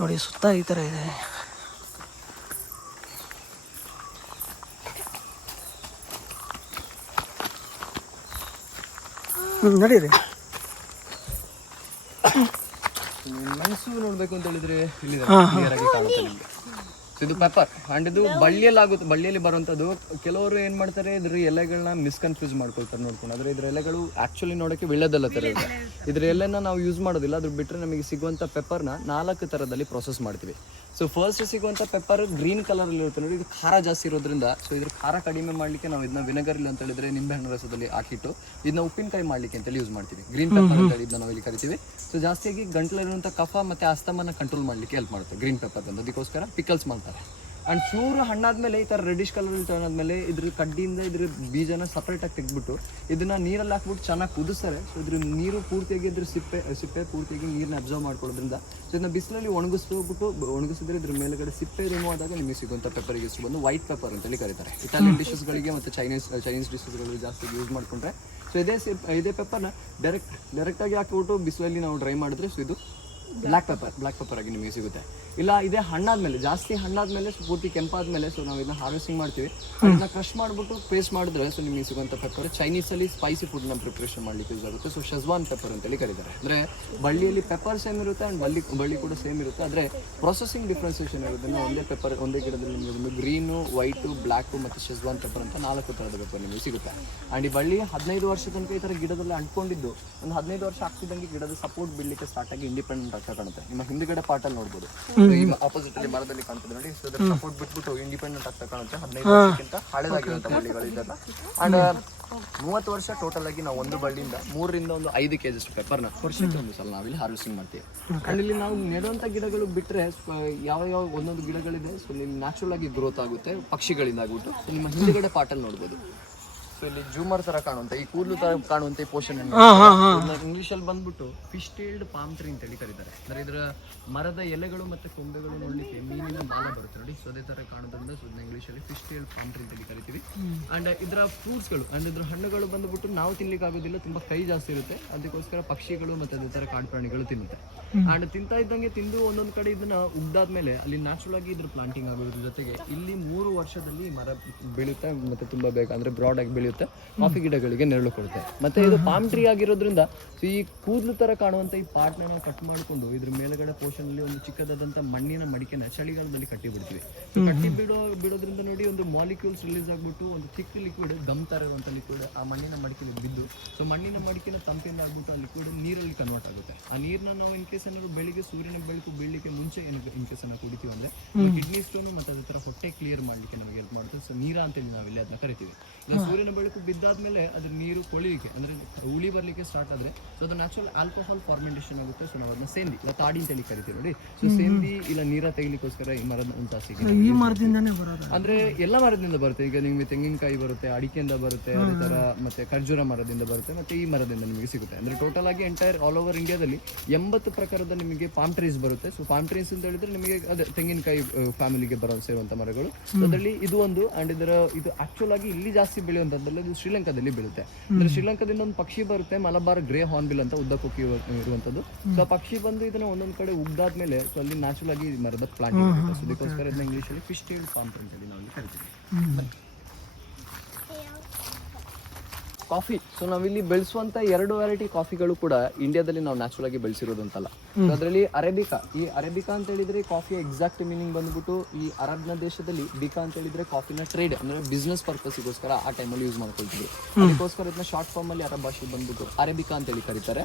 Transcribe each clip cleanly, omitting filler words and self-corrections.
ನೋಡಿ ಸುತ್ತ ಈ ಥರ ಇದೆ. ನಡೀರಿ. ಮೆಣಸು ನೋಡ್ಬೇಕು ಅಂತ ಹೇಳಿದ್ರೆ ಇಲ್ಲಿ ಕಾಣುತ್ತೆ ನಿಮಗೆ. ಇದು ಪೆಪ್ಪರ್ ಅಂಡ್ ಇದು ಬಳ್ಳಿಯಲ್ಲಿ ಬರುವಂಥದ್ದು. ಕೆಲವರು ಏನ್ ಮಾಡ್ತಾರೆ, ಇದ್ರ ಎಲೆಗಳನ್ನ ಮಿಸ್ಕನ್ಫ್ಯೂಸ್ ಮಾಡ್ಕೊಳ್ತಾರೆ ನೋಡ್ಕೊಂಡು. ಆದ್ರೆ ಇದ್ರ ಎಲೆಗಳು ಆಕ್ಚುಲಿ ನೋಡೋಕೆ ವಿಳ್ಳೆದೆಲ್ಲ ತರ ಇದೆ. ಇದ್ರ ಎಲೆನ ನಾವು ಯೂಸ್ ಮಾಡೋದಿಲ್ಲ. ಅದ್ರ ಬಿಟ್ಟರೆ ನಮಗೆ ಸಿಗುವಂಥ ಪೆಪ್ಪರ್ನ 4 ಥರದಲ್ಲಿ ಪ್ರೊಸೆಸ್ ಮಾಡ್ತೀವಿ. ಸೊ ಫಸ್ಟ್ ಸಿಗುವಂಥ ಪೆಪ್ಪರ್ ಗ್ರೀನ್ ಕಲರ್ ಅಲ್ಲಿ ಇರುತ್ತೆ ನೋಡಿ. ಇದು ಖಾರ ಜಾಸ್ತಿ ಇರೋದ್ರಿಂದ ಸೊ ಇದ್ರ ಖಾರ ಕಡಿಮೆ ಮಾಡ್ಲಿಕ್ಕೆ ನಾವು ಇದನ್ನ ವಿನೆಗರ್ ಇಲ್ಲ ಅಂತ ಹೇಳಿದ್ರೆ ನಿಂಬೆಹಣ್ಣು ರಸದಲ್ಲಿ ಹಾಕಿಟ್ಟು ಇದನ್ನ ಉಪ್ಪಿನಕಾಯಿ ಮಾಡ್ಲಿಕ್ಕೆ ಅಂತೇಳಿ ಯೂಸ್ ಮಾಡ್ತೀವಿ. ಗ್ರೀನ್ ಪೆಪ್ಪರ್ ಅಂತ ಇದನ್ನ ನಾವು ಇಲ್ಲಿ ಕರಿತೀವಿ. ಸೊ ಜಾಸ್ತಿಯಾಗಿ ಗಂಟಲಿರುವಂಥ ಕಫ ಮತ್ತೆ ಅಸ್ತಮನ ಕಂಟ್ರೋಲ್ ಮಾಡ್ಲಿಕ್ಕೆ ಹೆಲ್ಪ್ ಮಾಡುತ್ತೆ ಗ್ರೀನ್ ಪೆಪ್ಪರ್ ಅಂತ. ಅದಕ್ಕೋಸ್ಕರ ಪಿಕಲ್ಸ್ ಮಾಡ್ತಾರೆ. ಅಂಡ್ ಚೂರು ಹಣ್ಣಾದ್ಮೇಲೆ ಈ ಥರ ರೆಡಿಶ್ ಕಲರ್ ಟರ್ನ್ ಆದ್ಮೇಲೆ ಇದ್ರ ಕಡ್ಡಿಯಿಂದ ಇದ್ರ ಬೀಜನ ಸಪ್ರೇಟ್ ಆಗಿ ತೆಗೆದ್ಬಿಟ್ಟು ಇದನ್ನ ನೀರಲ್ಲಿ ಹಾಕ್ಬಿಟ್ಟು ಚೆನ್ನಾಗಿ ಕುದಿಸ್ತಾರೆ. ಸೊ ಇದ್ರ ನೀರು ಪೂರ್ತಿಯಾಗಿ ಇದ್ರ ಸಿಪ್ಪೆ ಪೂರ್ತಿಯಾಗಿ ನೀರನ್ನ ಅಬ್ಸರ್ವ್ ಮಾಡ್ಕೊಳ್ಳೋದ್ರಿಂದ ಸೊ ಇದನ್ನ ಬಿಸಿಲಲ್ಲಿ ಒಣಗಿಸಿದ್ರೆ ಇದ್ರ ಮೇಲೆಗಡೆ ಸಿಪ್ಪೆ ರಿಮೂವ್ ಆದಾಗ ನಿಮಗೆ ಸಿಗುವಂಥ ಪೆಪ್ಪರಿಗೆ ಹೆಸರು ಬಂದು ವೈಟ್ ಪೆಪ್ಪರ್ ಅಂತೇಳಿ ಕರೀತಾರೆ. ಇಟಾಲಿಯನ್ ಡಿಶಸ್ಗಳಿಗೆ ಮತ್ತು ಚೈನೀಸ್ ಡಿಶಸ್ಗಳಿಗೆ ಜಾಸ್ತಿ ಯೂಸ್ ಮಾಡ್ಕೊಂಡ್ರೆ ಸೊ ಇದೇ ಪೆಪ್ಪರ್ನ ಡೈರೆಕ್ಟಾಗಿ ಹಾಕ್ಬಿಟ್ಟು ಬಿಸಿಲಲ್ಲಿ ನಾವು ಡ್ರೈ ಮಾಡಿದ್ರೆ ಸೊ ಇದು ಬ್ಲ್ಯಾಕ್ ಪೆಪ್ಪರ್ ಆಗಿ ನಿಮಗೆ ಸಿಗುತ್ತೆ. ಇಲ್ಲ ಇದೇ ಹಣ್ಣಾದ್ಮೇಲೆ ಜಾಸ್ತಿ ಹಣ್ಣಾದ್ಮೇಲೆ ಪೂರ್ತಿ ಕೆಂಪಾದ್ಮೇಲೆ ಸೊ ನಾವು ಇದನ್ನ ಹಾರ್ವೆಸ್ಟಿಂಗ್ ಮಾಡ್ತೀವಿ. ಅದನ್ನ ಕ್ರಶ್ ಮಾಡ್ಬಿಟ್ಟು ಪೇಸ್ಟ್ ಮಾಡಿದ್ರೆ ಸೊ ನಿಮಗೆ ಸಿಗುವಂಥ ಪೆಪ್ಪರ್ ಚೈನೀಸಲ್ಲಿ ಸ್ಪೈಸಿ ಫುಡ್ನ ಪ್ರಿಪ್ರೇಷನ್ ಮಾಡ್ಲಿಕ್ಕೆ ಯೂಸ್ ಆಗುತ್ತೆ. ಸೊ ಶೆಜ್ವಾನ್ ಪೆಪ್ಪರ್ ಅಂತೇಳಿ ಕರೀತಾರೆ. ಅಂದರೆ ಬಳ್ಳಿಯಲ್ಲಿ ಪೆಪ್ಪರ್ ಸೇಮ್ ಇರುತ್ತೆ ಆ್ಯಂಡ್ ಬಳ್ಳಿ ಕೂಡ ಸೇಮ್ ಇರುತ್ತೆ. ಆದರೆ ಪ್ರೊಸೆಸಿಂಗ್ ಡಿಫ್ರೆನ್ಸಿಯೇಷನ್ ಇರೋದ್ರಿಂದ ಒಂದೇ ಗಿಡದಲ್ಲಿ ನಿಮಗೆ ಒಂದು ಗ್ರೀನು, ವೈಟು, ಬ್ಲ್ಯಾಕು ಮತ್ತು ಶೆಜ್ವಾನ್ ಪೆಪ್ಪರ್ ಅಂತ 4 ಥರದ ಪೆಪ್ಪರ್ ನಿಮಗೆ ಸಿಗುತ್ತೆ. ಆ್ಯಂಡ್ ಈ ಬಳ್ಳಿ 15 ವರ್ಷ ತನಕ ಈ ಥರ ಗಿಡದಲ್ಲಿ ಅಂಟ್ಕೊಂಡಿದ್ದು ಒಂದು 15 ವರ್ಷ ಆಗ್ತಿದ್ದಂಗೆ ಗಿಡದ ಸಪೋರ್ಟ್ ಬಿಡಲಿಕ್ಕೆ ಸ್ಟಾರ್ಟ್ ಆಗಿ ಇಂಡಿಪೆಂಡೆಂಟ್ ಆಗ್ತಾ ಕಾಣುತ್ತೆ. ನಿಮ್ಮ ಹಿಂದ್ಗಡೆ ಪಾರ್ಟಲ್ಲಿ ನೋಡ್ಬೋದು, ಆಪೋಸಿಟ್ ಅಲ್ಲಿ ಮರದಲ್ಲಿ ಕಾಣ್ತದೆ ನೋಡಿ. ಸೊ ಸಪೋರ್ಟ್ ಬಿಟ್ಬಿಟ್ಟು ಇಂಡಿಪೆಂಡೆಂಟ್ ಆಗ್ತಾ ಕಾಣುತ್ತೆ. 15 ವರ್ಷಕ್ಕಿಂತ ಹಳೆದಾಗಿರುವಂಥ ಬಳ್ಳಿಗಳು ಇದೆಲ್ಲ. ಅಂಡ್ 30 ವರ್ಷ ಟೋಟಲ್ ಆಗಿ ನಾವು ಒಂದು ಬಳ್ಳಿಯಿಂದ 3 ರಿಂದ 5 kg ಪೆಪ್ಪರ್ನ ವರ್ಷಕ್ಕೆ ಒಂದು ಸಲ ನಾವಿಲ್ಲಿ ಹಾರ್ವೆಸ್ಟಿಂಗ್ ಮಾಡ್ತೀವಿ. ಅಂಡ್ ಇಲ್ಲಿ ನಾವು ನೆಡುವಂಥ ಗಿಡಗಳು ಬಿಟ್ಟರೆ ಯಾವ ಒಂದೊಂದು ಗಿಡಗಳಿದೆ ಸೊ ಇಲ್ಲಿ ನ್ಯಾಚುರಲ್ ಆಗಿ ಗ್ರೋತ್ ಆಗುತ್ತೆ ಪಕ್ಷಿಗಳಿಂದ ಆಗ್ಬಿಟ್ಟು. ನಿಮ್ಮ ಹಿಂದ್ಗಡೆ ಪಾರ್ಟಲ್ಲಿ ನೋಡ್ಬೋದು. ಸೊ ಇಲ್ಲಿ ಜೂಮರ್ ತರ ಕಾಣುವಂತ ಈ ಕೂದಲು ತರ ಕಾಣುವಂತ ಈ ಪೋರ್ಷನ್ ಇಂಗ್ಲಿಷ್ ಅಲ್ಲಿ ಬಂದ್ಬಿಟ್ಟು ಫಿಶ್ ಟೇಲ್ಡ್ ಪಾಮ್ ಟ್ರೀ ಅಂತೇಳಿ ಕರೀತಾರೆ. ಅಂದ್ರೆ ಇದರ ಮರದ ಎಲೆಗಳು ಮತ್ತೆ ಕೊಂಬೆಗಳು ನೋಡ್ಲಿಕ್ಕೆ ಮೀನಿನ ಮಾಲ ಬರುತ್ತೆ ನೋಡಿ. ಸೊ ಅದೇ ತರ ಕಾಣೋದ್ರಿಂದ ಸೊ ಇಂಗ್ಲಿಷ್ ಅಲ್ಲಿ ಫಿಶ್ ಟೇಲ್ಡ್ ಪಾಮ್ ಟ್ರೀ ಅಂತೇಳಿ ಕರಿತೀವಿ. ಅಂಡ್ ಇದರ ಫ್ರೂಟ್ಸ್ಗಳು ಅಂಡ್ ಇದ್ರ ಹಣ್ಣುಗಳು ಬಂದ್ಬಿಟ್ಟು ನಾವು ತಿನ್ಲಿಕ್ಕೆ ಆಗೋದಿಲ್ಲ, ತುಂಬಾ ಕೈ ಜಾಸ್ತಿ ಇರುತ್ತೆ. ಅದಕ್ಕೋಸ್ಕರ ಪಕ್ಷಿಗಳು ಮತ್ತೆ ಅದೇ ತರ ಕಾಡು ಪ್ರಾಣಿಗಳು ತಿನ್ನುತ್ತೆ. ಅಂಡ್ ತಿಂತಾ ಇದ್ದಂಗೆ ತಿಂದು ಒಂದೊಂದು ಕಡೆ ಇದನ್ನ ಉಗ್ದಾದ್ಮೇಲೆ ಅಲ್ಲಿ ನ್ಯಾಚುರಲ್ ಆಗಿ ಇದ್ರ ಪ್ಲಾಂಟಿಂಗ್ ಆಗೋದ್ರ ಜೊತೆಗೆ ಇಲ್ಲಿ 3 ವರ್ಷದಲ್ಲಿ ಮರ ಬೀಳುತ್ತೆ ಮತ್ತೆ ತುಂಬಾ ಬೇಗ ಅಂದ್ರೆ ಬ್ರಾಡ್ ಆಗಿ ಬೆಳೆಯುತ್ತೆ. ಕಾಫಿ ಗಿಡಗಳಿಗೆ ನೆರಳು ಕೊಡುತ್ತೆ. ಮತ್ತೆ ಇದು ಪಾಮ್ ಟ್ರೀ ಆಗಿರೋದ್ರಿಂದ ಈ ಕೂದಲು ತರ ಕಾಣುವಂತ ಈ ಪಾರ್ಟ್ ನಾವು ಕಟ್ ಮಾಡಿಕೊಂಡು ಇದ್ರ ಮೇಲ್ಗಡೆ ಪೋರ್ಷನ್ ಅಲ್ಲಿ ಒಂದು ಚಿಕ್ಕದಾದಂತ ಮಣ್ಣಿನ ಮಡಿಕೆನ ಚಳಿಗಾಲದಲ್ಲಿ ಕಟ್ಟಿ ಬಿಡ್ತೀವಿ. ಕಟ್ಟಿ ಬಿಡೋದ್ರಿಂದ ನೋಡಿ ಒಂದು ಮಾಲಿಕ್ಯೂಲ್ಸ್ ರಿಲೀಸ್ ಆಗ್ಬಿಟ್ಟು ಒಂದು ಚಿಕ್ಕ ಲಿಕ್ವಿಡ್ ಗಮ್ ತರ ಇರುವಂತ ಲಿಕ್ವಿಡ್ ಆ ಮಣ್ಣಿನ ಮಡಿಕೆಯಲ್ಲಿ ಬಿದ್ದು ಸೊ ಮಣ್ಣಿನ ಮಡಿಕೆನ ತಂಪಿಂದ ಆಗ್ಬಿಟ್ಟು ಆ ಲಿಕ್ವಿಡ್ ನೀರಲ್ಲಿ ಕನ್ವರ್ಟ್ ಆಗುತ್ತೆ. ಆ ನೀರನ್ನ ನಾವು ಇನ್ ಕೇಸ್ ಏನಾದ್ರು ಬೆಳಿಗ್ಗೆ ಸೂರ್ಯನ ಬೆಳಕು ಬೀಳಲಿಕ್ಕೆ ಮುಂಚೆ ಇನ್ ಕೇಸ್ ಅನ್ನ ಕುಡಿತೀವಿ ಅಂದ್ರೆ ಕಿಡ್ನಿ ಸ್ಟೋನ್ ಮತ್ತೆ ಅದೇ ತರ ಹೊಟ್ಟೆ ಕ್ಲಿಯರ್ ಮಾಡ್ಲಿಕ್ಕೆ ನಮಗೆ ಹೆಲ್ಪ್ ಮಾಡುತ್ತೆ. ಸೊ ನೀರ ಅಂತೇಳಿ ನಾವಿಲ್ಲಿ ಅದನ್ನ ಕರಿತೀವಿ. ಸೂರ್ಯನ ಬೆಳಕು ಬಿದ್ದಾದ್ಮೇಲೆ ಅದ್ರ ನೀರು ಕೊಳಿಲಿಕ್ಕೆ ಅಂದ್ರೆ ಹುಳಿ ಬರ್ಲಿಕ್ಕೆ ಸ್ಟಾರ್ಟ್ ಆದ್ರೆ ಸೊ ಅದು ನ್ಯಾಚುರಲ್ ಆಲ್ಕೋಹಾಲ್ ಫಾರ್ಮೆಂಟೇಷನ್ ಆಗುತ್ತೆ. ಸೊ ನಾವು ಅದನ್ನ ಸೇಂದಿ ಇಲ್ಲ ತಾಡಿ ಅಂತೇಳಿ ಕರಿತೀವಿ ನೋಡಿ. ಸೊ ಸೇಂದಿ ಇಲ್ಲ ನೀರ ತೆಗಿಲಿಕ್ಕೋಸ್ಕರ ಈ ಮರದ ಉಂಟಾಸಿಗೆ ಈ ಮರದಿಂದಾನೇ ಬರೋದು ಅಂದ್ರೆ ಎಲ್ಲ ಮರದಿಂದ ಬರುತ್ತೆ. ಈಗ ನಿಮಗೆ ತೆಂಗಿನಕಾಯಿ ಬರುತ್ತೆ, ಅಡಿಕೆಯಿಂದ ಬರುತ್ತೆ, ಅದೇ ತರ ಮತ್ತೆ ಖರ್ಜೂರ ಮರದಿಂದ ಬರುತ್ತೆ, ಮತ್ತೆ ಈ ಮರದಿಂದ ನಿಮಗೆ ಸಿಗುತ್ತೆ. ಅಂದ್ರೆ ಟೋಟಲ್ ಆಗಿ ಎಂಟೈರ್ ಆಲ್ ಓವರ್ ಇಂಡಿಯಾದಲ್ಲಿ 80 ಪ್ರಕಾರದ ನಿಮಗೆ ಪಾಮ್ ಟ್ರೀಸ್ ಬರುತ್ತೆ. ಸೊ ಪಾಮ್ ಟ್ರೀಸ್ ಅಂತ ಹೇಳಿದ್ರೆ ನಿಮಗೆ ಅದೇ ತೆಂಗಿನಕಾಯಿ ಫ್ಯಾಮಿಲಿಗೆ ಸೇರುವಂತ ಮರಗಳು. ಅದರಲ್ಲಿ ಇದು ಒಂದು ಅಂಡ್ ಇದು ಆಕ್ಚುಲ್ ಆಗಿ ಇಲ್ಲಿ ಜಾಸ್ತಿ ಬೆಳೆಯುವಂತದ್ದಲ್ಲ, ಇದು ಶ್ರೀಲಂಕಾದಲ್ಲಿ ಬೀಳುತ್ತೆ. ಅಂದ್ರೆ ಶ್ರೀಲಂಕಾದಿಂದ ಒಂದು ಪಕ್ಷಿ ಬರುತ್ತೆ, ಮಲಬಾರ್ ಗ್ರೇ ಹಾರ್ನ್ಬಿಲ್ ಅಂತ ಉದ್ದ ಕೊಕ್ಕಿ ಇರುವಂತದ್ದು. ಸೊ ಆ ಪಕ್ಷಿ ಬಂದು ಇದನ್ನ ಒಂದೊಂದ್ ಕಡೆ ಉಗ್ದಾದ್ಮೇಲೆ ಸೊ ಅಲ್ಲಿ ನ್ಯಾಚುರಲ್ ಆಗಿ ಮರದ ಪ್ಲಾಂಟ್ ಇರುತ್ತೆ. ಸೊ ಅದಕ್ಕೋಸ್ಕರ ಇದನ್ನ ಇಂಗ್ಲಿಷ್ ಅಲ್ಲಿ ಫಿಶ್ ಟೇಲ್ಡ್ ಪಾಮ್ ಟ್ರೀ ಅಂತೇಳಿ ನಾವು ಕರಿತೀವಿ. ಕಾಫಿ ಸೊ ನಾವಿಲ್ಲಿ ಬೆಳೆಸುವಂತ 2 ವೆರೈಟಿ ಕಾಫಿಗಳು ಕೂಡ ಇಂಡಿಯಾದಲ್ಲಿ ನಾವು ನ್ಯಾಚುರಲ್ ಆಗಿ ಬೆಳೆಸಿರೋದು ಅಂತಲ್ಲ. ಅದರಲ್ಲಿ ಅರೇಬಿಕಾ, ಈ ಅರೇಬಿಕಾ ಅಂತ ಹೇಳಿದ್ರೆ ಕಾಫಿಯ ಎಕ್ಸಾಕ್ಟ್ ಮೀನಿಂಗ್ ಬಂದ್ಬಿಟ್ಟು ಈ ಅರಬ್ನ ದೇಶದಲ್ಲಿ ಬಿಕಾ ಅಂತ ಹೇಳಿದ್ರೆ ಕಾಫಿನ ಟ್ರೇಡ್ ಅಂದ್ರೆ ಬಿಸ್ನೆಸ್ ಪರ್ಪಸ್ಗೋಸ್ಕರ ಆ ಟೈಮಲ್ಲಿ ಯೂಸ್ ಮಾಡ್ಕೊಳ್ತಿದ್ರು. ಅದಕ್ಕೋಸ್ಕರ ಇದನ್ನ ಶಾರ್ಟ್ ಫಾರ್ಮ್ ಅಲ್ಲಿ ಅರಬ್ ಭಾಷೆ ಬಂದ್ಬಿಟ್ಟು ಅರೇಬಿಕಾ ಅಂತ ಹೇಳಿ ಕರೀತಾರೆ.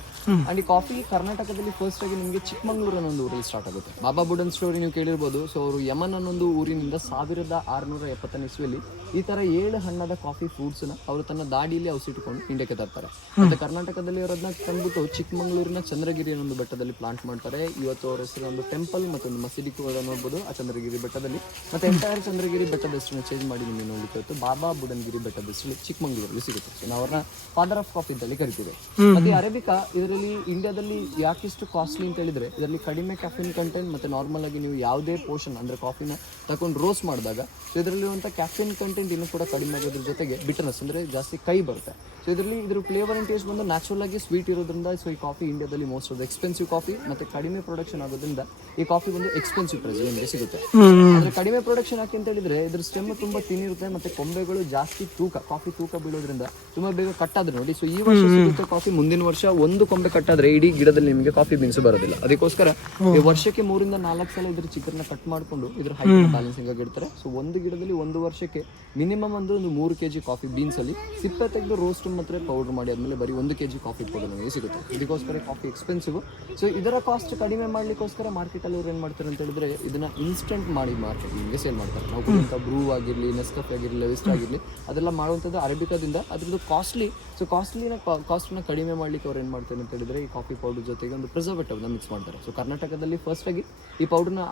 ಅಂಡ್ ಈ ಕಾಫಿ ಕರ್ನಾಟಕದಲ್ಲಿ ಫಸ್ಟ್ ಆಗಿ ನಿಮಗೆ ಚಿಕ್ಕಮಂಗ್ಳೂರು ಅನ್ನೋ ಒಂದು ಊರಲ್ಲಿ ಸ್ಟಾರ್ಟ್ ಆಗುತ್ತೆ. ಬಾಬಾ ಬುಡನ್ ಸ್ಟೋರಿ ನೀವು ಕೇಳಿರ್ಬೋದು. ಸೊ ಅವರು ಯಮನ್ ಅನ್ನೊಂದು ಊರಿನಿಂದ 1670 ಇಸ್ವಿಯಲ್ಲಿ ಈ ತರ 7 ಹಣ್ಣದ ಕಾಫಿ ಫ್ರೂಟ್ಸ್ ನ ಅವರು ತನ್ನ ದಾಡಿಯಲ್ಲಿ ಔಸಿಟ್ಕೊಂಡು ಇಂಡಿಯಾಕ್ಕೆ ತರ್ತಾರೆ. ಮತ್ತೆ ಕರ್ನಾಟಕದಲ್ಲಿ ಅವರನ್ನ ತಂದ್ಬಿಟ್ಟು ಚಿಕ್ಕಮಂಗ್ಳೂರಿನ ಚಂದ್ರಗಿರಿ ಅನ್ನೊಂದು ಬೆಟ್ಟದಲ್ಲಿ ಪ್ಲಾಂಟ್ ಮಾಡ್ತಾರೆ. ಇವತ್ತು ಅವರ ಹೆಸರು ಒಂದು ಟೆಂಪಲ್ ಮತ್ತು ಒಂದು ಮಸೀದಿ ಕೂಡ ನೋಡ್ಬೋದು ಆ ಚಂದ್ರಗಿರಿ ಬೆಟ್ಟದಲ್ಲಿ. ಮತ್ತೆ ಎಂಟೈರ್ ಚಂದ್ರಗಿರಿ ಬೆಟ್ಟದ ಹೆಸರನ್ನ ಚೇಂಜ್ ಮಾಡಿ ನಿಮಗೆ ನೋಡ್ಲಿಕ್ಕೆ ಇತ್ತು ಬಾಬಾ ಬುಡನ್ಗಿರಿ ಬೆಟ್ಟದ ಹೆಸರು ಚಿಕ್ಕಮಂಗ್ಳೂರಲ್ಲಿ ಸಿಗುತ್ತೆ. ಸೊ ನಾವು ಅವ್ರನ್ನ ಫಾದರ್ ಆಫ್ ಕಾಫಿ ಅಂತೇಳಿ ಕರಿತೀವಿ. ಮತ್ತೆ ಅರೇಬಿಕಾ ಇದರಲ್ಲಿ ಇಂಡಿಯಾದಲ್ಲಿ ಯಾಕಿಷ್ಟು ಕಾಸ್ಟ್ಲಿ ಅಂತ ಹೇಳಿದ್ರೆ ಇದರಲ್ಲಿ ಕಡಿಮೆ ಕ್ಯಾಫಿನ್ ಕಂಟೆಂಟ್ ಮತ್ತೆ ನಾರ್ಮಲ್ ಆಗಿ ನೀವು ಯಾವುದೇ ಪೋರ್ಷನ್ ಅಂದ್ರೆ ಕಾಫಿನ ತಗೊಂಡು ರೋಸ್ಟ್ ಮಾಡಿದಾಗ ಇದರಲ್ಲಿರುವಂಥ ಕ್ಯಾಫಿನ್ ಕಂಟೆಂಟ್ ಇನ್ನೂ ಕೂಡ ಕಡಿಮೆ ಆಗೋದ್ರ ಜೊತೆಗೆ ಬಿಟರ್ನೆಸ್ ಅಂದ್ರೆ ಜಾಸ್ತಿ ಕೈ ಬರುತ್ತೆ. ಸೊ ಇದರಲ್ಲಿ ಇದ್ರ ಫ್ಲೇವರ್ ಅಂಡ್ ಟೇಸ್ಟ್ ಬಂದು ನ್ಯಾಚುರಲ್ ಆಗಿ ಸ್ವೀಟ್ ಇರೋದ್ರಿಂದ ಸೊ ಈ ಕಾಫಿ ಇಂಡಿಯಾದಲ್ಲಿ ಮೋಸ್ಟ್ ಆಫ್ ಎಕ್ಸ್ಪೆನ್ಸಿವ್ ಕಾಫಿ ಮತ್ತೆ ಕಡಿಮೆ ಪ್ರೊಡಕ್ಷನ್ ಆಗೋದ್ರಿಂದ ಈ ಕಾಫಿ ಬಂದು ಎಕ್ಸ್ಪೆನ್ಸಿವ್ ಪ್ರೈಸ್ ನಿಮಗೆ ಸಿಗುತ್ತೆ. ಅಂದ್ರೆ ಕಡಿಮೆ ಪ್ರೊಡಕ್ಷನ್ ಯಾಕೆ ಅಂತ ಹೇಳಿದ್ರೆ ಇದ್ರ ಸ್ಟೆಮ್ ತುಂಬಾ ತಿನ್ನಿರುತ್ತೆ ಮತ್ತೆ ಕೊಂಬೆಗಳು ಜಾಸ್ತಿ ಕಾಫಿ ತೂಕ ಬೀಳೋದ್ರಿಂದ ತುಂಬಾ ಬೇಗ ಕಟ್ಟಾದ್ರೆ ನೋಡಿ. ಸೊ ಈ ವರ್ಷ ಸಿಗುತ್ತೆ ಕಾಫಿ, ಮುಂದಿನ ವರ್ಷ ಒಂದು ಕೊಂಬೆ ಕಟ್ಟಾದ್ರೆ ಇಡೀ ಗಿಡದಲ್ಲಿ ನಿಮಗೆ ಕಾಫಿ ಬೀನ್ಸ್ ಬರೋದಿಲ್ಲ. ಅದಕ್ಕೋಸ್ಕರ ಈ ವರ್ಷಕ್ಕೆ 3 ರಿಂದ 4 ಸಲ ಇದ್ರ ಚಿಕ್ಕನ್ನ ಕಟ್ ಮಾಡ್ಕೊಂಡು ಇದ್ರ ಹೈಟ್ ಬ್ಯಾಲೆನ್ಸಿಂಗ್ ಆಗಿ ಇಡ್ತಾರೆ. ಸೊ ಒಂದು ಗಿಡದಲ್ಲಿ ಒಂದು ವರ್ಷಕ್ಕೆ ಮಿನಿಮಮ್ ಒಂದು 3 kg ಕಾಫಿ ಬೀನ್ಸ್ ಅಲ್ಲಿ ಸಿಪ್ಪೆ ತೆಗೆದು ರೋಸ್ಟ್ ಮತ್ತೆ ಪೌಡರ್ ಮಾಡಿ ಆದ್ಮೇಲೆ ಬರೀ 1 kg ಕಾಫಿ ಪೌಡರ್ ನಮಗೆ ಸಿಗುತ್ತೆ. ಇದಕ್ಕೋಸ್ಕರ ಕಾಫಿ ಎಕ್ಸ್ಪೆನ್ಸಿವ್. ಸೊ ಇದರ ಕಾಸ್ಟ್ ಕಡಿಮೆ ಮಾಡ್ಲಿಕ್ಕೋಸ್ಕರ ಮಾರ್ಕೆಟ್ ಅಲ್ಲಿ ಏನ್ ಮಾಡ್ತಾರೆ ಅಂತ ಹೇಳಿದ್ರೆ ಇದನ್ನ ಇನ್ಸ್ಟೆಂಟ್ ಮಾಡಿ ಮಾರ್ಕೆಟ್ ನಿಮಗೆ ಸೇಲ್ ಮಾಡ್ತಾರೆ. ನಾವು ಕುಡಿಯುವಂಥ ಬ್ರೂ ಆಗಿರಲಿ, ನೆಸ್ಕಫೆ ಆಗಿರಲಿ, ಲೆವಿಸ್ಟ್ ಆಗಿರಲಿ ಅದೆಲ್ಲ ಮಾಡುವಂಥದ್ದು ಅರೇಬಿಕಾದಿಂದ. ಅದ್ರದ್ದು ಕಾಸ್ಟ್ಲಿ. ಸೊ ಕಾಸ್ಟ್ನ ಕಡಿಮೆ ಮಾಡ್ಲಿಕ್ಕೆ ಅವ್ರು ಏನು ಮಾಡ್ತಾರೆ ಅಂತ ಹೇಳಿದ್ರೆ ಈ ಕಾಫಿ ಪೌಡರ್ ಜೊತೆಗೆ ಒಂದು ಪ್ರಿಸರ್ವೇಟಿವ್ನ ಮಿಕ್ಸ್ ಮಾಡ್ತಾರೆ. ಸೊ ಕರ್ನಾಟಕದಲ್ಲಿ ಫಸ್ಟ್ ಆಗಿ ಈ ಪೌಡರ್ನ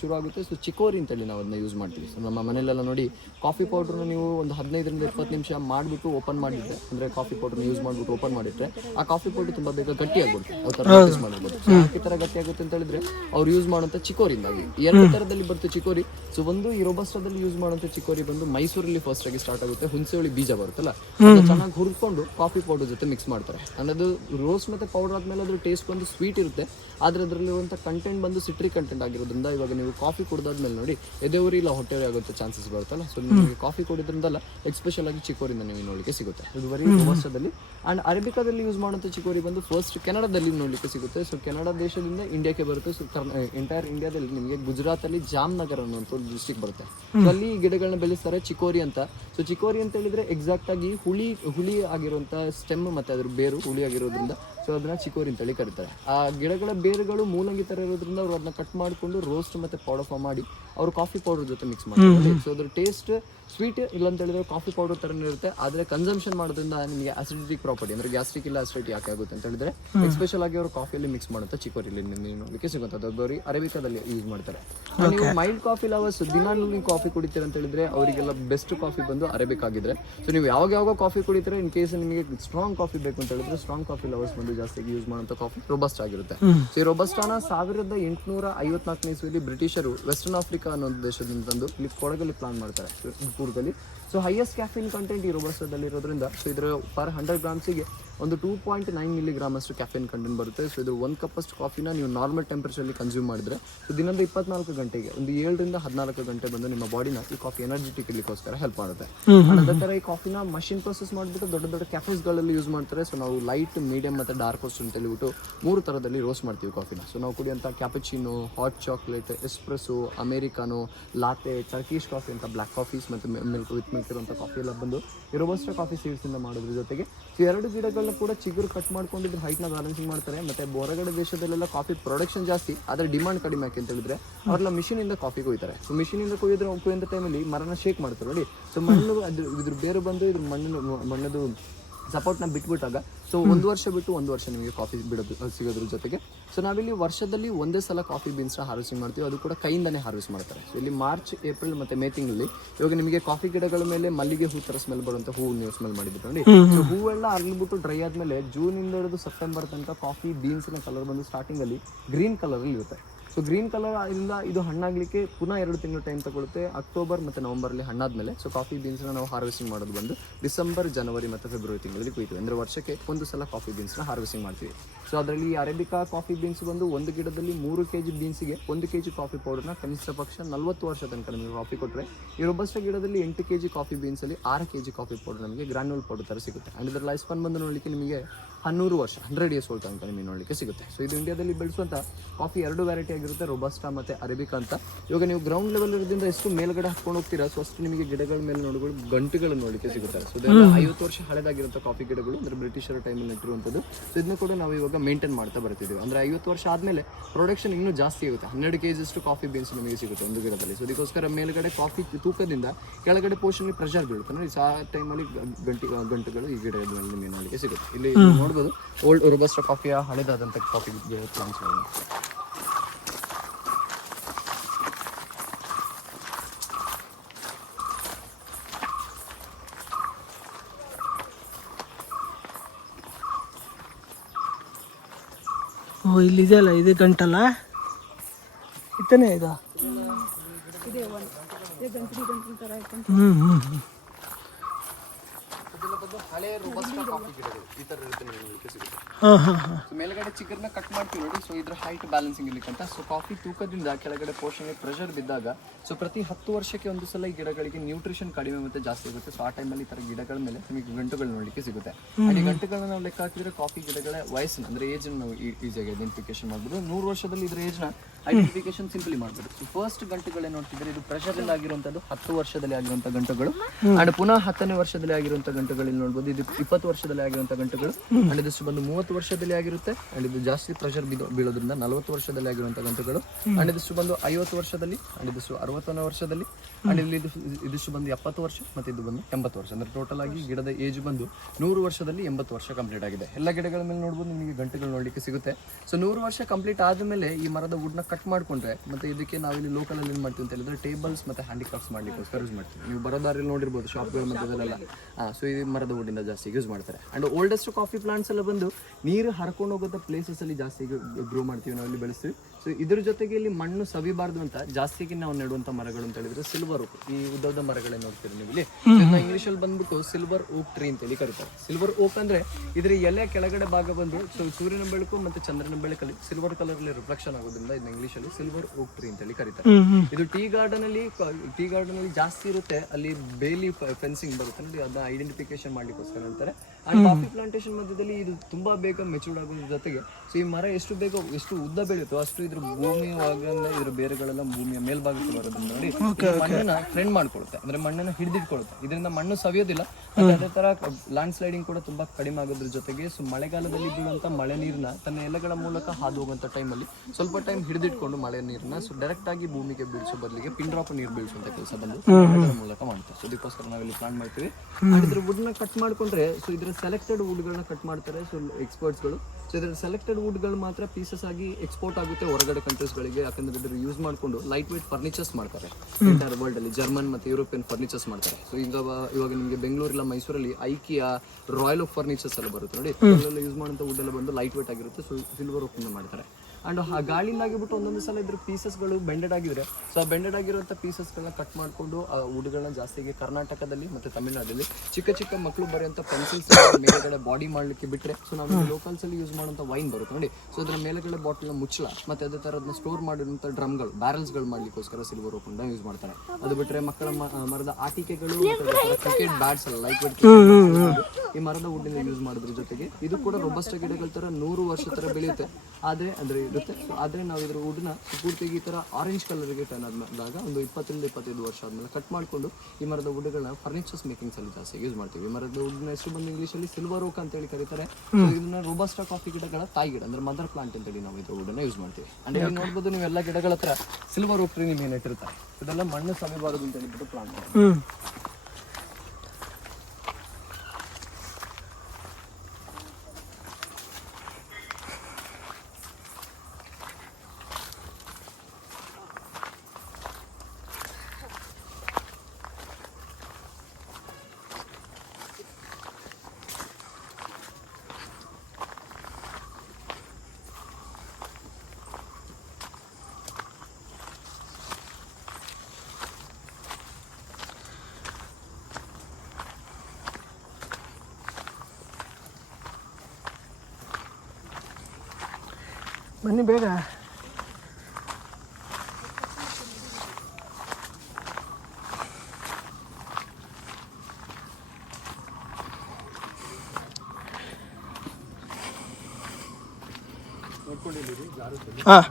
ಶುರು ಆಗುತ್ತೆ. ಸೊ ಚಿಕೋರಿ ಅಂತೇಳಿ ನಾವು ಅದನ್ನ ಯೂಸ್ ಮಾಡ್ತೀವಿ. ಸೊ ನಮ್ಮ ಮನೆಯಲ್ಲೆಲ್ಲ ನೋಡಿ ಕಾಫಿ ಪೌಡರ್ನ ನೀವು ಒಂದು 15 ರಿಂದ 20 ನಿಮಿಷ ಮಾಡಿಬಿಟ್ಟು ಓಪನ್ ಮಾಡಿದ್ರೆ, ಅಂದರೆ ಕಾಫಿ ಪೌಡರ್ನ ಯೂಸ್ ಮಾಡಿಬಿಟ್ಟು ಓಪನ್ ಮಾಡಿಟ್ರೆ ಆ ಕಾಫಿ ಪೌಡರ್ ತುಂಬ ಬೇಗ ಗಟ್ಟಿ ಆಗ್ಬಿಡುತ್ತೆ. ಅವ್ರ ಥರ ಯೂಸ್ ಮಾಡಿರ್ಬೋದು. ಸೊ ಈ ಥರ ಗಟ್ಟಿ ಆಗುತ್ತೆ ಅಂತ ಹೇಳಿದ್ರೆ ಅವ್ರು ಯೂಸ್ ಮಾಡುವಂಥ ಚಿಕೋರಿಂದಾಗಿ 2 ಥರದಲ್ಲಿ ಬರುತ್ತೆ ಚಿಕೋರಿ. ಸೊ ಒಂದು ಈ ರೋಬಸ್ಟಾದಲ್ಲಿ ಯೂಸ್ ಮಾಡುವಂಥ ಚಿಕೋರಿ ಬಂದು ಮೈಸೂರಲ್ಲಿ ಫಸ್ಟ್ ಆಗಿ ಸ್ಟಾರ್ಟ್ ಆಗುತ್ತೆ. ಹುಣಸೆಹುಳಿ ಬೀಜ ಬರುತ್ತಲ್ಲ ಚೆನ್ನಾಗಿ ಹುರ್ಕೊಂಡು ಕಾಫಿ ಪೌಡರ್ ಜೊತೆ ಮಿಕ್ಸ್ ಮಾಡ್ತಾರೆ. ಅನ್ನೋದು ರೋಸ್ಟ್ ಮತ್ತೆ ಪೌಡರ್ ಆದ್ಮೇಲೆ ಅದ್ರ ಟೇಸ್ಟ್ ಬಂದು ಸ್ವೀಟ್ ಇರುತ್ತೆ. ಆದ್ರೆ ಅದರಲ್ಲಿರುವಂಥ ಕಂಟೆಂಟ್ ಬಂದು ಸಿಟ್ರಿಕ್ ಕಂಟೆಂಟ್ ಆಗಿರೋದ್ರಿಂದ ಇವಾಗ ನೀವು ಕಾಫಿ ಕುಡಿದಾದ್ಮೇಲೆ ನೋಡಿ ಎದೆವರಿ ಇಲ್ಲ ಹೊಟ್ಟೆ ಆಗುತ್ತೆ ಚಾನ್ಸಸ್ ಬರುತ್ತಲ್ಲ. ಸೊ ನಿಮಗೆ ಕಾಫಿ ಕುಡಿದ್ರಿಂದಲ್ಲ ಎಕ್ಸ್ಪೆಷಲ್ ಆಗಿ ಚಿಕೋರಿಂದ ನೀವು ನೋಡಲಿಕ್ಕೆ ಸಿಗುತ್ತೆ. ಇದು ಬರೀ ವರ್ಷದಲ್ಲಿ. ಅಂಡ್ ಅರೇಬಿಕಾದಲ್ಲಿ ಯೂಸ್ ಮಾಡುವಂಥ ಚಿಕೋರಿ ಬಂದು ಫಸ್ಟ್ ಕೆನಡಾದಲ್ಲಿ ನೋಡಲಿಕ್ಕೆ ಸಿಗುತ್ತೆ. ಸೊ ಕೆನಡಾ ದೇಶದಿಂದ ಇಂಡಿಯಾಕ್ಕೆ ಬರುತ್ತೆ. ಸೊ ಎಂಟೈರ್ ಇಂಡಿಯಾದಲ್ಲಿ ನಿಮಗೆ ಗುಜರಾತಲ್ಲಿ ಜಾಮ್ನಗರ್ ಅನ್ನುವಂಥ ಒಂದು ಡಿಸ್ಟ್ರಿಕ್ಟ್ ಬರುತ್ತೆ. ಸೊ ಅಲ್ಲಿ ಗಿಡಗಳನ್ನ ಬೆಳೆಸ್ತಾರೆ ಚಿಕೋರಿ ಅಂತ. ಸೊ ಚಿಕೋರಿ ಅಂತ ಹೇಳಿದ್ರೆ ಎಕ್ಸಾಕ್ಟ್ ಆಗಿ ಹುಳಿ ಆಗಿರುವಂಥ ಸ್ಟೆಮ್ ಮತ್ತೆ ಅದ್ರ ಬೇರು ಹುಳಿ ಆಗಿರೋದ್ರಿಂದ ಸೊ ಅದನ್ನ ಚಿಕೋರಿ ಅಂತೇಳಿ ಕರೀತಾರೆ. ಆ ಗಿಡಗಳ ಬೇರುಗಳು ಮೂಲಂಗಿ ತರ ಇರೋದ್ರಿಂದ ಅವ್ರು ಅದನ್ನ ಕಟ್ ಮಾಡಿಕೊಂಡು ರೋಸ್ಟ್ ಮತ್ತೆ ಪೌಡರ್ ಫಾರ್ಮ್ ಮಾಡಿ ಅವರು ಕಾಫಿ ಪೌಡರ್ ಜೊತೆ ಮಿಕ್ಸ್ ಮಾಡ್ತಾರೆ. ಸೊ ಅದ್ರ ಟೇಸ್ಟ್ ಸ್ವೀಟ್ ಇಲ್ಲ ಅಂತ ಹೇಳಿದ್ರೆ ಕಾಫಿ ಪೌಡರ್ ತರನೇ ಇರುತ್ತೆ. ಆದ್ರೆ ಕನ್ಸಂಪ್ಷನ್ ಮಾಡೋದ್ರಿಂದ ನಿಮಗೆ ಅಸಿಡಿಟಿಕ್ ಪ್ರಾಪರ್ಟಿ ಅಂದ್ರೆ ಗ್ಯಾಸ್ಟ್ರಿಕ್ ಇಲ್ಲ ಅಸಿಡಿಟಿ ಯಾಕೆ ಆಗುತ್ತೆ ಅಂತ ಹೇಳಿದ್ರೆ ಎಸ್ಪೆಷಲ್ ಆಗಿ ಅವರು ಕಾಫಿಯಲ್ಲಿ ಮಿಕ್ಸ್ ಮಾಡುತ್ತೆ ಚಿಕೋರಿಲಿ ನೋಡಲಿಕ್ಕೆ ಸಿಗುತ್ತೆ. ಅದು ಅರೇಬಿಕಾದಲ್ಲಿ ಯೂಸ್ ಮಾಡ್ತಾರೆ. ನೀವು ಮೈಲ್ಡ್ ಕಾಫಿ ಲವರ್ಸ್ ದಿನಾಲೂ ನೀವು ಕಾಫಿ ಕುಡಿತೀರ ಅಂತ ಹೇಳಿದ್ರೆ ಅವರಿಗೆಲ್ಲ ಬೆಸ್ಟ್ ಕಾಫಿ ಬಂದು ಅರೇಬಿಕ್ ಆಗಿದ್ರೆ. ಸೊ ನೀವು ಯಾವಾಗ ಕಾಫಿ ಕುಡಿತೀರಾ ಇನ್ ಕೇಸ್ ನಿಮಗೆ ಸ್ಟ್ರಾಂಗ್ ಕಾಫಿ ಬೇಕು ಅಂತ ಹೇಳಿದ್ರೆ ಸ್ಟ್ರಾಂಗ್ ಕಾಫಿ ಲವರ್ಸ್ ಬಂದು ಜಾಸ್ತಿ ಯೂಸ್ ಮಾಡುವಂತ ಕಾಫಿ ರೋಬಸ್ಟಾ ಆಗಿರುತ್ತೆ. ಸೊ ಈ ರೋಬಸ್ಟಾನ 1854 ಇಸ್ವಿಯಲ್ಲಿ ಬ್ರಿಟಿಷರು ವೆಸ್ಟರ್ನ್ ಆಫ್ರಿಕಾ ಅನ್ನೋ ದೇಶದಿಂದ ತಂದು ಇಲ್ಲಿ ಕೊಡಗಲ್ಲಿ ಪ್ಲಾನ್ ಮಾಡ್ತಾರೆ ಕೂರ್ಗಲ್ಲಿ. ಸೊ ಹೈಯೆಸ್ಟ್ ಕ್ಯಾಫಿನ್ ಕಂಟೆಂಟ್ ಈ ರೋಬಸ್ಟಾದಲ್ಲಿ ಇರೋದ್ರಿಂದ ಸೊ ಇದರ ಪರ್ 100 ಗ್ರಾಮ್ಸಿಗೆ ಒಂದು 2.9 ಮಿಲಿಗ್ರಾಮ್ ಅಷ್ಟು ಕ್ಯಾಫಿನ್ ಕಂಟೆಂಟ್ ಬರುತ್ತೆ. ಸೊ ಇದು 1 ಕಪ್ ಅಷ್ಟು ಕಾಫಿನ ನೀವು ನಾರ್ಮಲ್ ಟೆಂಪರೇಚರಲ್ಲಿ ಕನ್ಸ್ಯೂಮ್ ಮಾಡಿದ್ರೆ ಸೊ ದಿನದ 24 ಗಂಟೆಗೆ ಒಂದು 7 ರಿಂದ 14 ಗಂಟೆ ಬಂದು ನಿಮ್ಮ ಬಾಡಿನ ಈ ಕಾಫಿ ಎನರ್ಜೆಟಿಕ್ ಇರ್ಲಿಕ್ಕೋಸ್ಕರ ಹೆಲ್ಪ್ ಮಾಡುತ್ತೆ. ಅದೇ ಥರ ಈ ಕಾಫಿನ ಮಷಿನ್ ಪ್ರೊಸೆಸ್ ಮಾಡಿಬಿಟ್ಟು ದೊಡ್ಡ ಕ್ಯಾಫೇಸ್ಗಳಲ್ಲಿ ಯೂಸ್ ಮಾಡ್ತಾರೆ. ಸೊ ನಾವು ಲೈಟ್, ಮೀಡಿಯಂ ಮತ್ತು ಡಾರ್ಕ್ ರೋಸ್ಟ್ ಅಂತ ಹೇಳ್ಬಿಟ್ಟು 3 ಥರದಲ್ಲಿ ರೋಸ್ಟ್ ಮಾಡ್ತೀವಿ ಕಾಫಿನ. ಸೊ ನಾವು ಕುಡಿಯುವಂಥ cappuccino, hot chocolate, espresso, americano, latte, Turkish coffee ಅಂತ ಬ್ಲ್ಯಾಕ್ ಕಾಫೀಸ್ ಮತ್ತು ವಿತ್ ಮಿಲ್ಕ್ ಇರುವಂಥ ಕಾಫಿ ಎಲ್ಲ ಬಂದು ಈ ರೋಬಸ್ಟಾ ಕಾಫಿ ಸೀಡ್ಸಿಂದ ಮಾಡೋದ್ರ ಜೊತೆಗೆ ಸೊ 2 ಗಿಡಗಳನ್ನ ಕೂಡ ಚಿಗುರು ಕಟ್ ಮಾಡ್ಕೊಂಡಿದ್ದು ಹೈಟ್ನ ಬ್ಯಾಲೆನ್ಸಿಂಗ್ ಮಾಡ್ತಾರೆ. ಮತ್ತೆ ಹೊರಗಡೆ ದೇಶದಲ್ಲೆಲ್ಲ ಕಾಫಿ ಪ್ರೊಡಕ್ಷನ್ ಜಾಸ್ತಿ ಆದರೆ ಡಿಮಾಂಡ್ ಕಡಿಮೆ ಯಾಕೆ ಅಂತ ಹೇಳಿದ್ರೆ ಅವರೆಲ್ಲ ಮಿಷಿನಿಂದ ಕಾಫಿ ಕೊಯ್ತಾರೆ. ಸೊ ಮಿಷಿನಿಂದ ಕೊಯ್ಯುವಂಥ ಟೈಮಲ್ಲಿ ಮರನ ಶೇಕ್ ಮಾಡ್ತಾರೆ ನೋಡಿ. ಸೊ ಮಣ್ಣು ಇದ್ರ ಬೇರು ಬಂದು ಇದ್ರ ಮಣ್ಣದು ಸಪೋರ್ಟ್ನ ಬಿಟ್ಬಿಟ್ಟಾಗ ಸೊ 1 ವರ್ಷ ಬಿಟ್ಟು 1 ವರ್ಷ ನಿಮಗೆ ಕಾಫಿ ಸಿಗೋದ್ರ ಜೊತೆಗೆ ಸೊ ನಾವಿಲ್ಲಿ ವರ್ಷದಲ್ಲಿ ಒಂದೇ ಸಲ ಕಾಫಿ ಬೀನ್ಸ್ನ ಹಾರ್ವೆಸ್ಟಿಂಗ್ ಮಾಡ್ತೀವಿ. ಅದು ಕೂಡ ಕೈಯಿಂದನೇ ಹಾರ್ವೆಸ್ಟ್ ಮಾಡ್ತಾರೆ. ಸೊ ಇಲ್ಲಿ ಮಾರ್ಚ್, ಏಪ್ರಿಲ್ ಮತ್ತು ಮೇ ತಿಂಗಳಲ್ಲಿ ಇವಾಗ ನಿಮಗೆ ಕಾಫಿ ಗಿಡಗಳ ಮೇಲೆ ಮಲ್ಲಿಗೆ ಹೂ ಥರ ಸ್ಮೆಲ್ ಬರುವಂಥ ಹೂ ನೀವು ಸ್ಮೆಲ್ ಮಾಡಿಬಿಟ್ಟು ನೋಡಿ. ಸೊ ಹೂವೆಲ್ಲ ಅರಳಿಬಿಟ್ಟು ಡ್ರೈ ಆದಮೇಲೆ ಜೂನಿಂದ ಹಿಡಿದು ಸೆಪ್ಟೆಂಬರ್ ತನಕ ಕಾಫಿ ಬೀನ್ಸ್ನ ಕಲರ್ ಬಂದು ಸ್ಟಾರ್ಟಿಂಗಲ್ಲಿ ಗ್ರೀನ್ ಕಲರಲ್ಲಿ ಇರುತ್ತೆ. ಸೊ ಗ್ರೀನ್ ಕಲರ್ ಇಂದ ಇದು ಹಣ್ಣಾಗಲಿಕ್ಕೆ ಪುನಃ 2 ತಿಂಗಳು ಟೈಮ್ ತಗೊಳುತ್ತೆ. ಅಕ್ಟೋಬರ್ ಮತ್ತು ನವಂಬರಲ್ಲಿ ಹಣ್ಣಾದ್ಮೇಲೆ ಸೊ ಕಾಫಿ ಬೀನ್ಸ್ನ ನಾವು ಹಾರ್ವೆಸ್ಟಿಂಗ್ ಮಾಡೋದು ಬಂದು ಡಿಸೆಂಬರ್, ಜನವರಿ ಮತ್ತು ಫೆಬ್ರವರಿ ತಿಂಗಳಲ್ಲಿ ಕುಯ್ತೀವಿ. ಅಂದರೆ ವರ್ಷಕ್ಕೆ 1 ಸಲ ಕಾಫಿ ಬೀನ್ಸ್ನ ಹಾರ್ವೆಸ್ಟಿಂಗ್ ಮಾಡ್ತೀವಿ. ಸೊ ಅದರಲ್ಲಿ ಅರೇಬಿಕಾ ಕಾಫಿ ಬೀನ್ಸ್ ಬಂದು 1 ಗಿಡದಲ್ಲಿ 3 kg ಬೀನ್ಸಿಗೆ 1 kg ಕಾಫಿ ಪೌಡರ್ನ ಕನಿಷ್ಠ ಪಕ್ಷ 40 ವರ್ಷ ತನಕ ನಮಗೆ ಕಾಫಿ ಕೊಟ್ಟರೆ, ಈ ರೋಬಸ್ಟಾ ಗಿಡದಲ್ಲಿ 8 kg ಕಾಫಿ ಬೀನ್ಸಲ್ಲಿ 6 kg ಕಾಫಿ ಪೌಡರ್ ನಮಗೆ ಗ್ರಾನ್ಯೂಲ್ ಪೌಡರ್ ಥರ ಸಿಗುತ್ತೆ. ಆ್ಯಂಡ್ ಇದರ ಲೈಫ್ ಸ್ಪಾನ್ ಬಂದು ನೋಡಲಿಕ್ಕೆ ನಿಮಗೆ 100 ವರ್ಷ 100 ಇಯರ್ಸ್ ಓಲ್ಡ್ ತನಕ ನಿಮಗೆ ನೋಡಲಿಕ್ಕೆ ಸಿಗುತ್ತೆ. ಸೊ ಇದು ಇಂಡಿಯಾದಲ್ಲಿ ಬೆಳೆಸುವಂಥ ಕಾಫಿ 2 ವೆರೈಟಿ ಆಗಿರುತ್ತೆ, ರೋಬಸ್ಟಾ ಮತ್ತು ಅರೇಬಿಕಾ ಅಂತ. ಇವಾಗ ನೀವು ಗ್ರೌಂಡ್ ಲೆವೆಲ್ ಇರೋದ್ರಿಂದ ಎಷ್ಟು ಮೇಲ್ಗಡೆ ಹಾಕೊಂಡು ಹೋಗ್ತೀರಾ ಸೊ ಅಷ್ಟು ನಿಮಗೆ ಗಿಡಗಳ ಮೇಲೆ ನೋಡಿಗಳು ಗಂಟುಗಳು ನೋಡಲಿಕ್ಕೆ ಸಿಗುತ್ತಾರೆ. ಸೊ ಇದೆಲ್ಲ 50 ವರ್ಷ ಹಳೆದಾಗಿರುವಂಥ ಕಾಫಿ ಗಿಡಗಳು ಅಂದರೆ ಬ್ರಿಟಿಷರ ಟೈಮಲ್ಲಿ ನೆಟ್ಟಿರುವಂಥದ್ದು. ಸೊ ಇದನ್ನು ಕೂಡ ನಾವು ಇವಾಗ ಮೇಂಟೈನ್ ಮಾಡ್ತಾ ಬರ್ತಿದ್ದೀವಿ. ಅಂದರೆ 50 ವರ್ಷ ಆದಮೇಲೆ ಪ್ರೊಡಕ್ಷನ್ ಇನ್ನೂ ಜಾಸ್ತಿ ಆಗುತ್ತೆ. 12 kg ಅಷ್ಟು ಕಾಫಿ ಬೀನ್ಸ್ ನಿಮಗೆ ಸಿಗುತ್ತೆ ಒಂದು ಗಿಡದಲ್ಲಿ. ಸೊ ಇದಕ್ಕೋಸ್ಕರ ಮೇಲ್ಗಡೆ ಕಾಫಿ ತೂಕದಿಂದ ಕೆಳಗಡೆ ಪೋರ್ಷನ್ಗೆ ಪ್ರೆಷರ್ ಬೀಳುತ್ತೆ ನೋಡಿ. ಸೊ ಆ ಟೈಮಲ್ಲಿ ಗಂಟುಗಳು ಈ ಗಿಡದ ಮೇಲೆ ನಿಮಗೆ ನೋಡಲಿಕ್ಕೆ ಸಿಗುತ್ತೆ. ಇಲ್ಲಿ ನೋಡ್ಬೋದು ಓಲ್ಡ್ ರೋಬಸ್ಟಾ ಕಾಫಿಯ ಹಳೆದಾದಂಥ ಕಾಫಿ ಪ್ಲಾಂಟ್ಸ್ಗಳನ್ನು. ಓ ಇಲ್ಲಿದೆಯಲ್ಲ ಇದೆ ಗಂಟಲ್ಲ ಇತ್ತನೇ ಇದು. ಇದು ಹಳೆ ರೋಬಸ್ಟಾ ಕಾಫಿ ಗಿಡಗಳು ಈ ತರ ಇರುತ್ತೆ ನಿಮಗೆ ನೋಡ್ಲಿಕ್ಕೆ ಸಿಗುತ್ತೆ. ಹಾಂ ಹಾಂ ಹಾಂ. ಸೊ ಮೇಲ್ಗಡೆ ಚಿಕ್ಕರ್ನ ಕಟ್ ಮಾಡ್ತೀವಿ ನೋಡಿ. ಸೊ ಇದ್ರ ಹೈಟ್ ಬ್ಯಾಲೆನ್ಸಿಂಗ್ ಇರ್ಲಿಕ್ಕಂತ. ಸೊ ಕಾಫಿ ತೂಕದಿಂದ ಕೆಳಗಡೆ ಪೋರ್ಷನ್ಗೆ ಪ್ರೆಷರ್ ಬಿದ್ದಾಗ ಸೊ ಪ್ರತಿ 10 ವರ್ಷಕ್ಕೆ ಒಂದು ಸಲ ಈ ಗಿಡಗಳಿಗೆ ನ್ಯೂಟ್ರಿಷನ್ ಕಡಿಮೆ ಮತ್ತೆ ಜಾಸ್ತಿ ಇರುತ್ತೆ. ಸೊ ಆ ಟೈಮಲ್ಲಿ ಈ ತರ ಗಿಡಗಳ ಮೇಲೆ ನಿಮಗೆ ಗಂಟುಗಳು ನೋಡ್ಲಿಕ್ಕೆ ಸಿಗುತ್ತೆ. ಈ ಗಂಟುಗಳನ್ನ ನಾವು ಲೆಕ್ಕ ಹಾಕಿದ್ರೆ ಕಾಫಿ ಗಿಡಗಳ ವಯಸ್ಸನ್ನು ಅಂದ್ರೆ ಏಜ್ ನಾವು ಈಸಿಯಾಗಿ ಐಡೆಂಟಿಫಿಕೇಶನ್ ಮಾಡ್ಬೋದು. 100 ವರ್ಷದಲ್ಲಿ ಇದ್ರ ಏಜ್ ನ ಐಡೆಂಟಿಫಿಕೇಶನ್ ಸಿಂಪಲಿ ಮಾಡ್ಬೋದು. ಸೊ ಫಸ್ಟ್ ಗಂಟುಗಳೇ ನೋಡ್ತಿದ್ರೆ ಇದು ಪ್ರೆಷರ್ ಇಂದ ಆಗಿರುವಂತದ್ದು 10 ವರ್ಷದಲ್ಲಿ ಆಗಿರುವಂತಹ ಗಂಟುಗಳು. ಅಂಡ್ ಪುನಃ 10ನೇ ವರ್ಷದಲ್ಲಿ ಆಗಿರುವಂತಹ ಗಂಟುಗಳಲ್ಲಿ ನೋಡ್ಬೋದು. ಇದು 20 ವರ್ಷದಲ್ಲಿ ಆಗಿರುವಂತಹ ಗಂಟುಗಳು. ಅಂಡ್ ಇದಿಷ್ಟು ಬಂದು 30 ವರ್ಷದಲ್ಲಿ ಆಗಿರುತ್ತೆ. ಅಂಡ್ ಇದು ಜಾಸ್ತಿ ಪ್ರೆಷರ್ ಬೀಳೋದ್ರಿಂದ 40 ವರ್ಷದಲ್ಲಿ ಆಗಿರುವಂತಹ ಗಂಟುಗಳು. ಅಂಡ್ ಇದಿಷ್ಟು ಬಂದು 50 ವರ್ಷದಲ್ಲಿ, ಅಂಡ್ ಇದಿಷ್ಟು 60ನೇ ವರ್ಷದಲ್ಲಿ, ಅಂಡ್ ಇಲ್ಲಿ ಇದಿಷ್ಟು ಬಂದು 70 ವರ್ಷ, ಮತ್ತೆ ಇದು ಬಂದು 80 ವರ್ಷ. ಅಂದ್ರೆ ಟೋಟಲ್ ಆಗಿ ಗಿಡದ ಏಜ್ ಬಂದು 100 ವರ್ಷದಲ್ಲಿ 80 ವರ್ಷ ಕಂಪ್ಲೀಟ್ ಆಗಿದೆ. ಎಲ್ಲ ಗಿಡಗಳ ಮೇಲೆ ನೋಡ್ಬೋದು ನಿಮಗೆ ಗಂಟುಗಳು ನೋಡ್ಲಿಕ್ಕೆ ಸಿಗುತ್ತೆ. ಸೊ 100 ವರ್ಷ ಕಂಪ್ಲೀಟ್ ಆದ್ಮೇಲೆ ಈ ಮರದ ವುಡ್ನ ಕಟ್ ಮಾಡ್ಕೊಂಡ್ರೆ ಮತ್ತೆ ಇದಕ್ಕೆ ನಾವಿಲ್ಲಿ ಲೋಕಲ್ ಅಲ್ಲಿ ಏನ್ ಮಾಡ್ತೀವಿ ಅಂತ ಹೇಳಿದ್ರೆ ಟೇಬಲ್ಸ್ ಮತ್ತೆ ಹ್ಯಾಂಡಿಕ್ರಾಫ್ಟ್ಸ್ ಮಾಡ್ಲಿಕ್ಕೋಸ್ಕರ ಯೂಸ್ ಮಾಡ್ತೀವಿ. ನೀವು ಬರೋದಾರಲ್ಲಿ ನೋಡಿರ್ಬೋದು ಶಾಪ್ಗಳ ಮಧ್ಯದಲ್ಲೆಲ್ಲ. ಸೊ ಈ ಮರದ ವುಡ್ಡಿಂದ ಜಾಸ್ತಿ ಯೂಸ್ ಮಾಡ್ತಾರೆ. ಅಂಡ್ ಓಲ್ಡೆಸ್ಟ್ ಕಾಫಿ ಪ್ಲಾಂಟ್ಸ್ ಎಲ್ಲ ಬಂದು ನೀರು ಹರ್ಕೊಂಡು ಹೋಗುವಂಥ ಪ್ಲೇಸಸ್ ಅಲ್ಲಿ ಜಾಸ್ತಿ ಗ್ರೋ ಮಾಡ್ತೀವಿ, ನಾವು ಇಲ್ಲಿ ಬೆಳೆಸ್ತೀವಿ. ಸೊ ಇದ್ರ ಜೊತೆಗೆ ಇಲ್ಲಿ ಮಣ್ಣು ಸವಿಬಾರ್ದು ಅಂತ ಜಾಸ್ತಿಗೆ ನಾವು ನೆಡುವಂಥ ಮರಗಳು ಅಂತ ಹೇಳಿದ್ರೆ ಸಿಲ್ವರ್ ಓಕ್. ಈ ಉದ್ದದ ಮರಗಳೇ ನೋಡ್ತೀರಿ ನೀವು ಇಲ್ಲಿ. ಇಂಗ್ಲಿಷ್ ಅಲ್ಲಿ ಬಂದ್ಬಿಟ್ಟು ಸಿಲ್ವರ್ ಓಕ್ ಟ್ರೀ ಅಂತ ಹೇಳಿ ಕರೀತಾರೆ. ಸಿಲ್ವರ್ ಓಕ್ ಅಂದ್ರೆ ಇದ್ರ ಎಲೆ ಕೆಳಗಡೆ ಭಾಗ ಬಂದು ಸೂರ್ಯನ ಬೆಳಕು ಮತ್ತೆ ಚಂದ್ರನ ಬೆಳಕಲ್ಲಿ ಸಿಲ್ವರ್ ಕಲರ್ ಅಲ್ಲಿ ರಿಫ್ಲೆಕ್ಷನ್ ಆಗೋದ್ರಿಂದ ಇದನ್ನ ಇಂಗ್ಲಿಷ್ ಅಲ್ಲಿ ಸಿಲ್ವರ್ ಓಕ್ ಟ್ರೀ ಅಂತ ಹೇಳಿ ಕರೀತಾರೆ. ಇದು ಟೀ ಗಾರ್ಡನ್ ಅಲ್ಲಿ ಜಾಸ್ತಿ ಇರುತ್ತೆ. ಅಲ್ಲಿ ಬೇಲಿ ಫೆನ್ಸಿಂಗ್ ಬರುತ್ತೆ ನೋಡಿ, ಅದನ್ನ ಐಡೆಂಟಿಫಿಕೇಶನ್ ಮಾಡ್ಲಿಕ್ಕೋಸ್ಕರ ಹೇಳ್ತಾರೆ. ಅಂಡ್ ಕಾಫಿ ಪ್ಲಾಂಟೇಶನ್ ಮಧ್ಯದಲ್ಲಿ ಇದು ತುಂಬಾ ಬೇಗ ಮೆಚೂರ್ಡ್ ಆಗೋದ್ರ ಜೊತೆಗೆ ಸೊ ಈ ಮರ ಎಷ್ಟು ಬೇಗ ಎಷ್ಟು ಉದ್ದ ಬೆಳೆಯುತ್ತೋ ಅಷ್ಟು ಇದ್ರ ಭೂಮಿ ಒಳಗಡೆ ಇದ್ರ ಬೇರುಗಳೆಲ್ಲ ಭೂಮಿಯ ಮೇಲ್ಭಾಗಕ್ಕೆ ಬರೋದ್ರಿಂದ ನೋಡಿ ಮಣ್ಣನ್ನ ಟ್ರೆಂಡ್ ಮಾಡ್ಕೊಳ್ಳುತ್ತೆ. ಅಂದ್ರೆ ಮಣ್ಣನ್ನ ಹಿಡಿದಿಟ್ಕೊಳ್ಳುತ್ತೆ. ಇದರಿಂದ ಮಣ್ಣು ಸವಿಯೋದಿಲ್ಲ. ಅದೇ ತರ ಲ್ಯಾಂಡ್ ಸ್ಲೈಡಿಂಗ್ ಕೂಡ ತುಂಬಾ ಕಡಿಮೆ ಆಗೋದ್ರ ಜೊತೆಗೆ ಸೊ ಮಳೆಗಾಲದಲ್ಲಿ ಬೀಳುವಂತ ಮಳೆ ನೀರನ್ನ ತನ್ನ ಎಲೆಗಳ ಮೂಲಕ ಹಾದು ಹೋಗುವಂತ ಟೈಮಲ್ಲಿ ಸ್ವಲ್ಪ ಟೈಮ್ ಹಿಡಿದಿಟ್ಕೊಂಡು ಮಳೆ ನೀರನ್ನ ಸೊ ಡೈರೆಕ್ಟ್ ಆಗಿ ಭೂಮಿಗೆ ಬೀಳಿಸೋ ಬದಲಿಗೆ ಪಿನ್ ಡ್ರಾಪ್ ನೀರು ಬೀಳಿಸುವಂತ ಕೆಲಸ ಬಂದು ಎಲೆಗಳ ಮೂಲಕ ಮಾಡುತ್ತೆ. ಸೊ ಇದಕ್ಕೋಸ್ಕರ ನಾವಿಲ್ಲಿ ಪ್ಲಾನ್ ಮಾಡ್ತೀವಿ. ಇದ್ರ ವುಡ್ನ ಕಟ್ ಮಾಡ್ಕೊಂಡ್ರೆ ಸೊ ಇದ್ರ ಸೆಲೆಕ್ಟೆಡ್ ವುಡ್ಗಳನ್ನ ಕಟ್ ಮಾಡ್ತಾರೆ ಸೊ ಎಕ್ಸ್ಪರ್ಟ್ಸ್ಗಳು. ಸೊ ಇದ್ರ ಸೆಲೆಕ್ಟೆಡ್ ವುಡ್ಗಳು ಮಾತ್ರ ಪೀಸಸ್ ಆಗಿ ಎಕ್ಸ್ಪೋರ್ಟ್ ಆಗುತ್ತೆ ಹೊರಗಡೆ ಕಂಟ್ರೀಸ್ಗಳಿಗೆ. ಯಾಕಂದ್ರೆ ಇದ್ರ ಯೂಸ್ ಮಾಡ್ಕೊಂಡು ಲೈಟ್ ವೇಟ್ ಫರ್ನಿಚರ್ಸ್ ಮಾಡ್ತಾರೆ ಎಂಟೈರ್ ವರ್ಲ್ಡ್ ಅಲ್ಲಿ. ಜರ್ಮನ್ ಮತ್ತೆ ಯುರೋಪಿಯನ್ ಫರ್ನಿಚರ್ಸ್ ಮಾಡ್ತಾರೆ. ಸೊ ಇವಾಗ ನಿಮಗೆ ಬೆಂಗಳೂರಿಲ್ಲ ಮೈಸೂರಲ್ಲಿ ಐಕಿಯಾ ರಾಯಲ್ ಓಕ್ ಫರ್ನಿಚರ್ಸ್ ಎಲ್ಲ ಬರುತ್ತೆ ನೋಡಿ. ಅಲ್ಲೆಲ್ಲ ಯೂಸ್ ಮಾಡುವಂತ ವುಡ್ ಎಲ್ಲ ಬಂದು ಲೈಟ್ ವೇಟ್ ಆಗಿರುತ್ತೆ. ಸೊ ಸಿಲ್ವರ್ ಓಕ್ ಮಾಡ್ತಾರೆ. ಅಂಡ್ ಗಾಳಿಯಿಂದ ಆಗಿಬಿಟ್ಟು ಒಂದೊಂದು ಸಲ ಇದ್ರ ಪೀಸಸ್ಗಳು ಬೆಂಡೆಡ್ ಆಗಿದ್ರೆ ಸೊ ಆ ಬೆಂಡೆಡ್ ಆಗಿರುವಂಥ ಪೀಸಸ್ಗಳನ್ನ ಕಟ್ ಮಾಡಿಕೊಂಡು ಆ ವುಡ್ಗಳನ್ನ ಜಾಸ್ತಿಗೆ ಕರ್ನಾಟಕದಲ್ಲಿ ಮತ್ತೆ ತಮಿಳುನಾಡಲ್ಲಿ ಚಿಕ್ಕ ಚಿಕ್ಕ ಮಕ್ಕಳು ಬರೆಯುವಂಥ ಪೆನ್ಸಿಲ್ಸ್ ಮೇಲೆಗಡೆ ಬಾಡಿ ಮಾಡಲಿಕ್ಕೆ ಬಿಟ್ಟರೆ ಸೊ ನಾವು ಲೋಕಲ್ಸ್ ಅಲ್ಲಿ ಯೂಸ್ ಮಾಡುವಂಥ ವೈನ್ ಬರುತ್ತೆ ನೋಡಿ. ಸೊ ಅದ್ರ ಮೇಲೆಗಡೆ ಬಾಟಲ್ನ ಮುಚ್ಚಳ ಮತ್ತೆ ಅದೇ ಥರದನ್ನ ಸ್ಟೋರ್ ಮಾಡಿರುವಂಥ ಡ್ರಮ್ಗಳು ಬ್ಯಾರಲ್ಸ್ಗಳು ಮಾಡ್ಲಿಕ್ಕೋಸ್ಕರ ಸಿಲ್ವರ್ ಓಕ್ ಯೂಸ್ ಮಾಡ್ತಾರೆ. ಅದು ಬಿಟ್ಟರೆ ಮಕ್ಕಳ ಮರದ ಆಟಿಕೆಗಳು ಕ್ರಿಕೆಟ್ ಬ್ಯಾಟ್ಸ್ ಎಲ್ಲ ಲೈಟ್ ವೇಟ್ ಈ ಮರದ ವುಡ್ಡಿನ ಯೂಸ್ ಮಾಡೋದ್ರ ಜೊತೆಗೆ ಇದು ಕೂಡ ರೊಬಸ್ಟ ಗಿಡಗಳ ಥರ 100 ವರ್ಷ ಥರ ಬೆಳೆಯುತ್ತೆ. ಅಂದ್ರೆ ಇರುತ್ತೆ. ಆದ್ರೆ ನಾವು ಇದ್ರ ವುಡ್ನ ಪೂರ್ತಿಯಾಗಿ ಈ ತರ ಆರೆಂಜ್ ಕಲರ್ಗೆ ಟರ್ನ್ ಆದಾಗ ಒಂದು 20-25 ವರ್ಷ ಆದ್ಮೇಲೆ ಕಟ್ ಮಾಡ್ಕೊಂಡು ಈ ಮರದ ವುಡ್ಗಳನ್ನ ಫರ್ನಿಚರ್ಸ್ ಮೇಕಿಂಗ್ಸ್ ಅಲ್ಲಿ ಜಾಸ್ತಿ ಯೂಸ್ ಮಾಡ್ತೀವಿ. ಈ ಮರದ ವುಡ್ನ ಹೆಸರು ಬಂದು ಇಂಗ್ಲಿಷ್ ಅಲ್ಲಿ ಸಿಲ್ವರ್ ಓಕ್ ಅಂತ ಹೇಳಿ ಕರೀತಾರೆ. ಇದನ್ನ ರೋಬಸ್ಟಾ ಕಾಫಿ ಗಿಡಗಳ ತಾಯಿ ಗಿಡ ಅಂದ್ರೆ ಮದರ್ ಪ್ಲಾಂಟ್ ಅಂತ ಹೇಳಿ ನಾವು ಇದ್ರ ವುಡ್ನ ಯೂಸ್ ಮಾಡ್ತೀವಿ. ಅಂದ್ರೆ ಇಲ್ಲಿ ನೋಡ್ಬೋದು ನೀವು ಎಲ್ಲ ಗಿಡಗಳ ಹತ್ರ ಸಿಲ್ವರ್ ಓಕ್ ಟ್ರೀ ನಿಮಗೆ ನೆಟ್ಟಿರ್ತಾರೆ. ಇದೆಲ್ಲ ಮಣ್ಣು ಸವಿಬಾರದು ಅಂತ ಹೇಳಿಬಿಟ್ಟು ಪ್ಲಾನ್ ಮಾಡ್ತೀವಿ. ಬನ್ನಿ ಬೇಗ. ಹಾಂ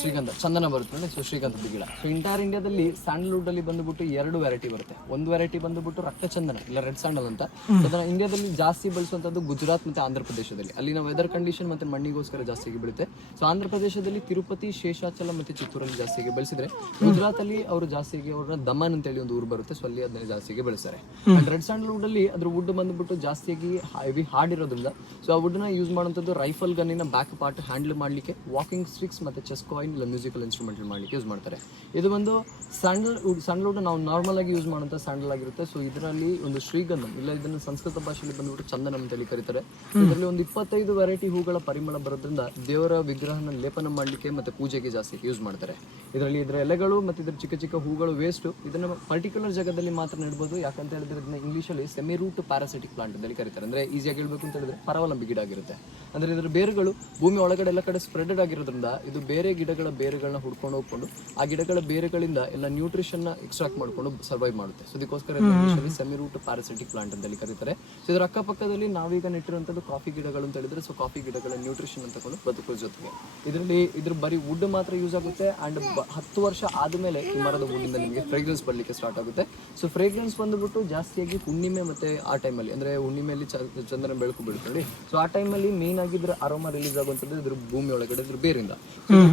ಶ್ರೀಗಂಧ ಚಂದನ ಬರುತ್ತೆ ನೋಡಿ. ಸೊ ಶ್ರೀಗಂಧದ ಗಿಡ. ಸೊ ಇಂಟೈರ್ ಇಂಡಿಯಾದಲ್ಲಿ ಸ್ಯಾಂಡಲ್ವುಡ್ ಅಲ್ಲಿ ಬಂದುಬಿಟ್ಟು 2 ವೆರೈಟಿ ಬರುತ್ತೆ. ಒಂದು ವೆರೈಟಿ ಬಂದುಬಿಟ್ಟು ರಕ್ತಚಂದನ ಇಲ್ಲ ರೆಡ್ ಸ್ಯಾಂಡಲ್ ಅಂತ. ಅದನ್ನ ಇಂಡಿಯಾದಲ್ಲಿ ಜಾಸ್ತಿ ಬಳಸುವಂತದ್ದು ಗುಜರಾತ್ ಮತ್ತೆ ಆಂಧ್ರ ಪ್ರದೇಶದಲ್ಲಿ. ಅಲ್ಲಿನ ವೆದರ್ ಕಂಡೀಷನ್ ಮತ್ತೆ ಮಣ್ಣಿಗೋಸ್ಕರ ಜಾಸ್ತಿಗೆ ಬೀಳುತ್ತೆ. ಸೊ ಆಂಧ್ರ ಪ್ರದೇಶದಲ್ಲಿ ತಿರುಪತಿ, ಶೇಷಾಚಲ ಮತ್ತೆ ಚಿತ್ತೂರಲ್ಲಿ ಜಾಸ್ತಿಗೆ ಬೆಳೆಸಿದ್ರೆ ಗುಜರಾತ್ ಅಲ್ಲಿ ಅವರು ಜಾಸ್ತಿಗೆ ಅವ್ರನ್ನ ದಮನ್ ಅಂತ ಹೇಳಿ ಒಂದು ಊರು ಬರುತ್ತೆ. ಸೊ ಅಲ್ಲಿ ಅದನ್ನ ಜಾಸ್ತಿಗೆ ಬೆಳೆಸ್ತಾರೆ. ಅಂಡ್ ರೆಡ್ ಸ್ಯಾಂಡಲ್ವುಡ್ ಅಲ್ಲಿ ಅದ್ರ ವುಡ್ ಬಂದುಬಿಟ್ಟು ಜಾಸ್ತಿಯಾಗಿ ಹೆವಿ ಹಾರ್ಡ್ ಇರೋದ್ರಿಂದ ಸೊ ಆ ವುಡ್ ನ ಯೂಸ್ ಮಾಡುವಂತದ್ದು ರೈಫಲ್ ಗನ್ನಿನ ಬ್ಯಾಕ್ ಪಾರ್ಟ್ ಹ್ಯಾಂಡಲ್ ಮಾಡ್ಲಿಕ್ಕೆ, ವಾಕಿಂಗ್ ಸ್ಟಿಕ್ಸ್ ಮತ್ತೆ ಚೆಸ್ ಕಾಯಿನ್ ವೈಲಿನ್ ಇಲ್ಲ ಮ್ಯೂಸಿಕಲ್ ಇನ್ಸ್ಟ್ರೂಮೆಂಟ್ ಮಾಡಲಿಕ್ಕೆ ಯೂಸ್ ಮಾಡ್ತಾರೆ. ಇದು ಒಂದು ಸ್ಯಾಂಡಲ್ವುಡ್ ನಾವು ನಾರ್ಮಲ್ ಆಗಿ ಯೂಸ್ ಮಾಡುವಂಥ ಸ್ಯಾಂಡಲ್ ಆಗಿರುತ್ತೆ. ಸೊ ಇದರಲ್ಲಿ ಒಂದು ಶ್ರೀಗಂಧಂ ಇಲ್ಲ ಇದನ್ನು ಸಂಸ್ಕೃತ ಭಾಷೆಯಲ್ಲಿ ಬಂದ್ಬಿಟ್ಟು ಚಂದನಂ ಅಂತೇಳಿ ಕರೀತಾರೆ. ಇದರಲ್ಲಿ ಒಂದು 25 ವೆರೈಟಿ ಹೂಗಳ ಪರಿಮಳ ಬರೋದ್ರಿಂದ ದೇವರ ವಿಗ್ರಹನ ಲೇಪನ ಮಾಡಲಿಕ್ಕೆ ಮತ್ತೆ ಪೂಜೆಗೆ ಜಾಸ್ತಿ ಯೂಸ್ ಮಾಡ್ತಾರೆ. ಇದರಲ್ಲಿ ಇದರ ಎಲೆಗಳು ಮತ್ತು ಇದರ ಚಿಕ್ಕ ಚಿಕ್ಕ ಹೂಗಳು ವೇಸ್ಟ್. ಇದನ್ನ ಪರ್ಟಿಕ್ಯುಲರ್ ಜಾಗದಲ್ಲಿ ಮಾತ್ರ ನೆಡ್ಬೋದು. ಯಾಕಂತ ಹೇಳಿದ್ರೆ ಇದನ್ನ ಇಂಗ್ಲೀಷಲ್ಲಿ ಸೆಮಿ ರೂಟ್ ಪ್ಯಾರಾಸಿಟಿಕ್ ಪ್ಲಾಂಟ್ ಅಂತೇಳಿ ಕರೀತಾರೆ. ಅಂದ್ರೆ ಈಸಿಯಾಗಿ ಹೇಳ್ಬೇಕು ಅಂತ ಹೇಳಿದ್ರೆ ಪರಾವಲಂಬಿ ಗಿಡ ಆಗಿರುತ್ತೆ. ಅಂದ್ರೆ ಇದರ ಬೇರುಗಳು ಭೂಮಿ ಒಳಗಡೆ ಎಲ್ಲ ಕಡೆ ಸ್ಪ್ರೆಡೆಡ್ ಆಗಿರೋದ್ರಿಂದ ಇದು ಬೇರೆ ಗಿಡಗಳ ಬೇರುಗಳನ್ನ ಹುಡ್ಕೊಂಡು ಹೋಗ್ಕೊಂಡು ಆ ಗಿಡಗಳ ಬೇರುಗಳಿಂದ ಎಲ್ಲ ನ್ಯೂಟ್ರಿಷನ್ ನ ಎಕ್ಸ್ಟ್ರಾಕ್ಟ್ ಮಾಡ್ಕೊಂಡು ಸರ್ವೈವ್ ಮಾಡುತ್ತೆ. ಸೊ ಇದಕ್ಕೋಸ್ಕರ ಸೆಮಿ ರೂಟ್ ಪ್ಯಾರಾಸಿಟಿಕ್ ಪ್ಲಾಂಟ್ ಅಂತೇಳಿ ಕರೀತಾರೆ. ಸೊ ಇದರ ಅಕ್ಕಪಕ್ಕದಲ್ಲಿ ನಾವೀಗ ನೆಟ್ಟಿರುವಂತದ್ದು ಕಾಫಿ ಗಿಡಗಳು ಅಂತ ಹೇಳಿದ್ರೆ, ಸೊ ಕಾಫಿ ಗಿಡಗಳ ನ್ಯೂಟ್ರಿಷನ್ ಅಂತ ತಗೊಂಡು ಬದುಕೋ ಜೊತೆಗೆ ಇದರಲ್ಲಿ ಇದ್ರ ಬರೀ ವುಡ್ ಮಾತ್ರ ಯೂಸ್ ಆಗುತ್ತೆ. ಅಂಡ್ 10 ವರ್ಷ ಆದ್ಮೇಲೆ ಈ ಮರದ ವುಡ್ಡಿಂದ ನಿಮಗೆ ಫ್ರೇಗ್ರೆನ್ಸ್ ಬರ್ಲಿಕ್ಕೆ ಸ್ಟಾರ್ಟ್ ಆಗುತ್ತೆ. ಸೊ ಫ್ರೇಗ್ರೆನ್ಸ್ ಬಂದ್ಬಿಟ್ಟು ಜಾಸ್ತಿಯಾಗಿ ಹುಣ್ಣಿಮೆ ಮತ್ತೆ ಆ ಟೈಮಲ್ಲಿ ಅಂದ್ರೆ ಹುಣ್ಣಿಮೆಯಲ್ಲಿ ಚಂದ್ರನ ಬೆಳಕು ಬೀಳುತ್ತೆ. ಸೊ ಆ ಟೈಮಲ್ಲಿ ಮೇನ್ ಆಗಿದ್ರೆ ಅರೋಮಾ ರಿಲೀಸ್ ಆಗುವಂಥದ್ದು ಇದ್ರ ಭೂಮಿ ಒಳಗಡೆ ಇದ್ರ ಬೇರಿಂದ.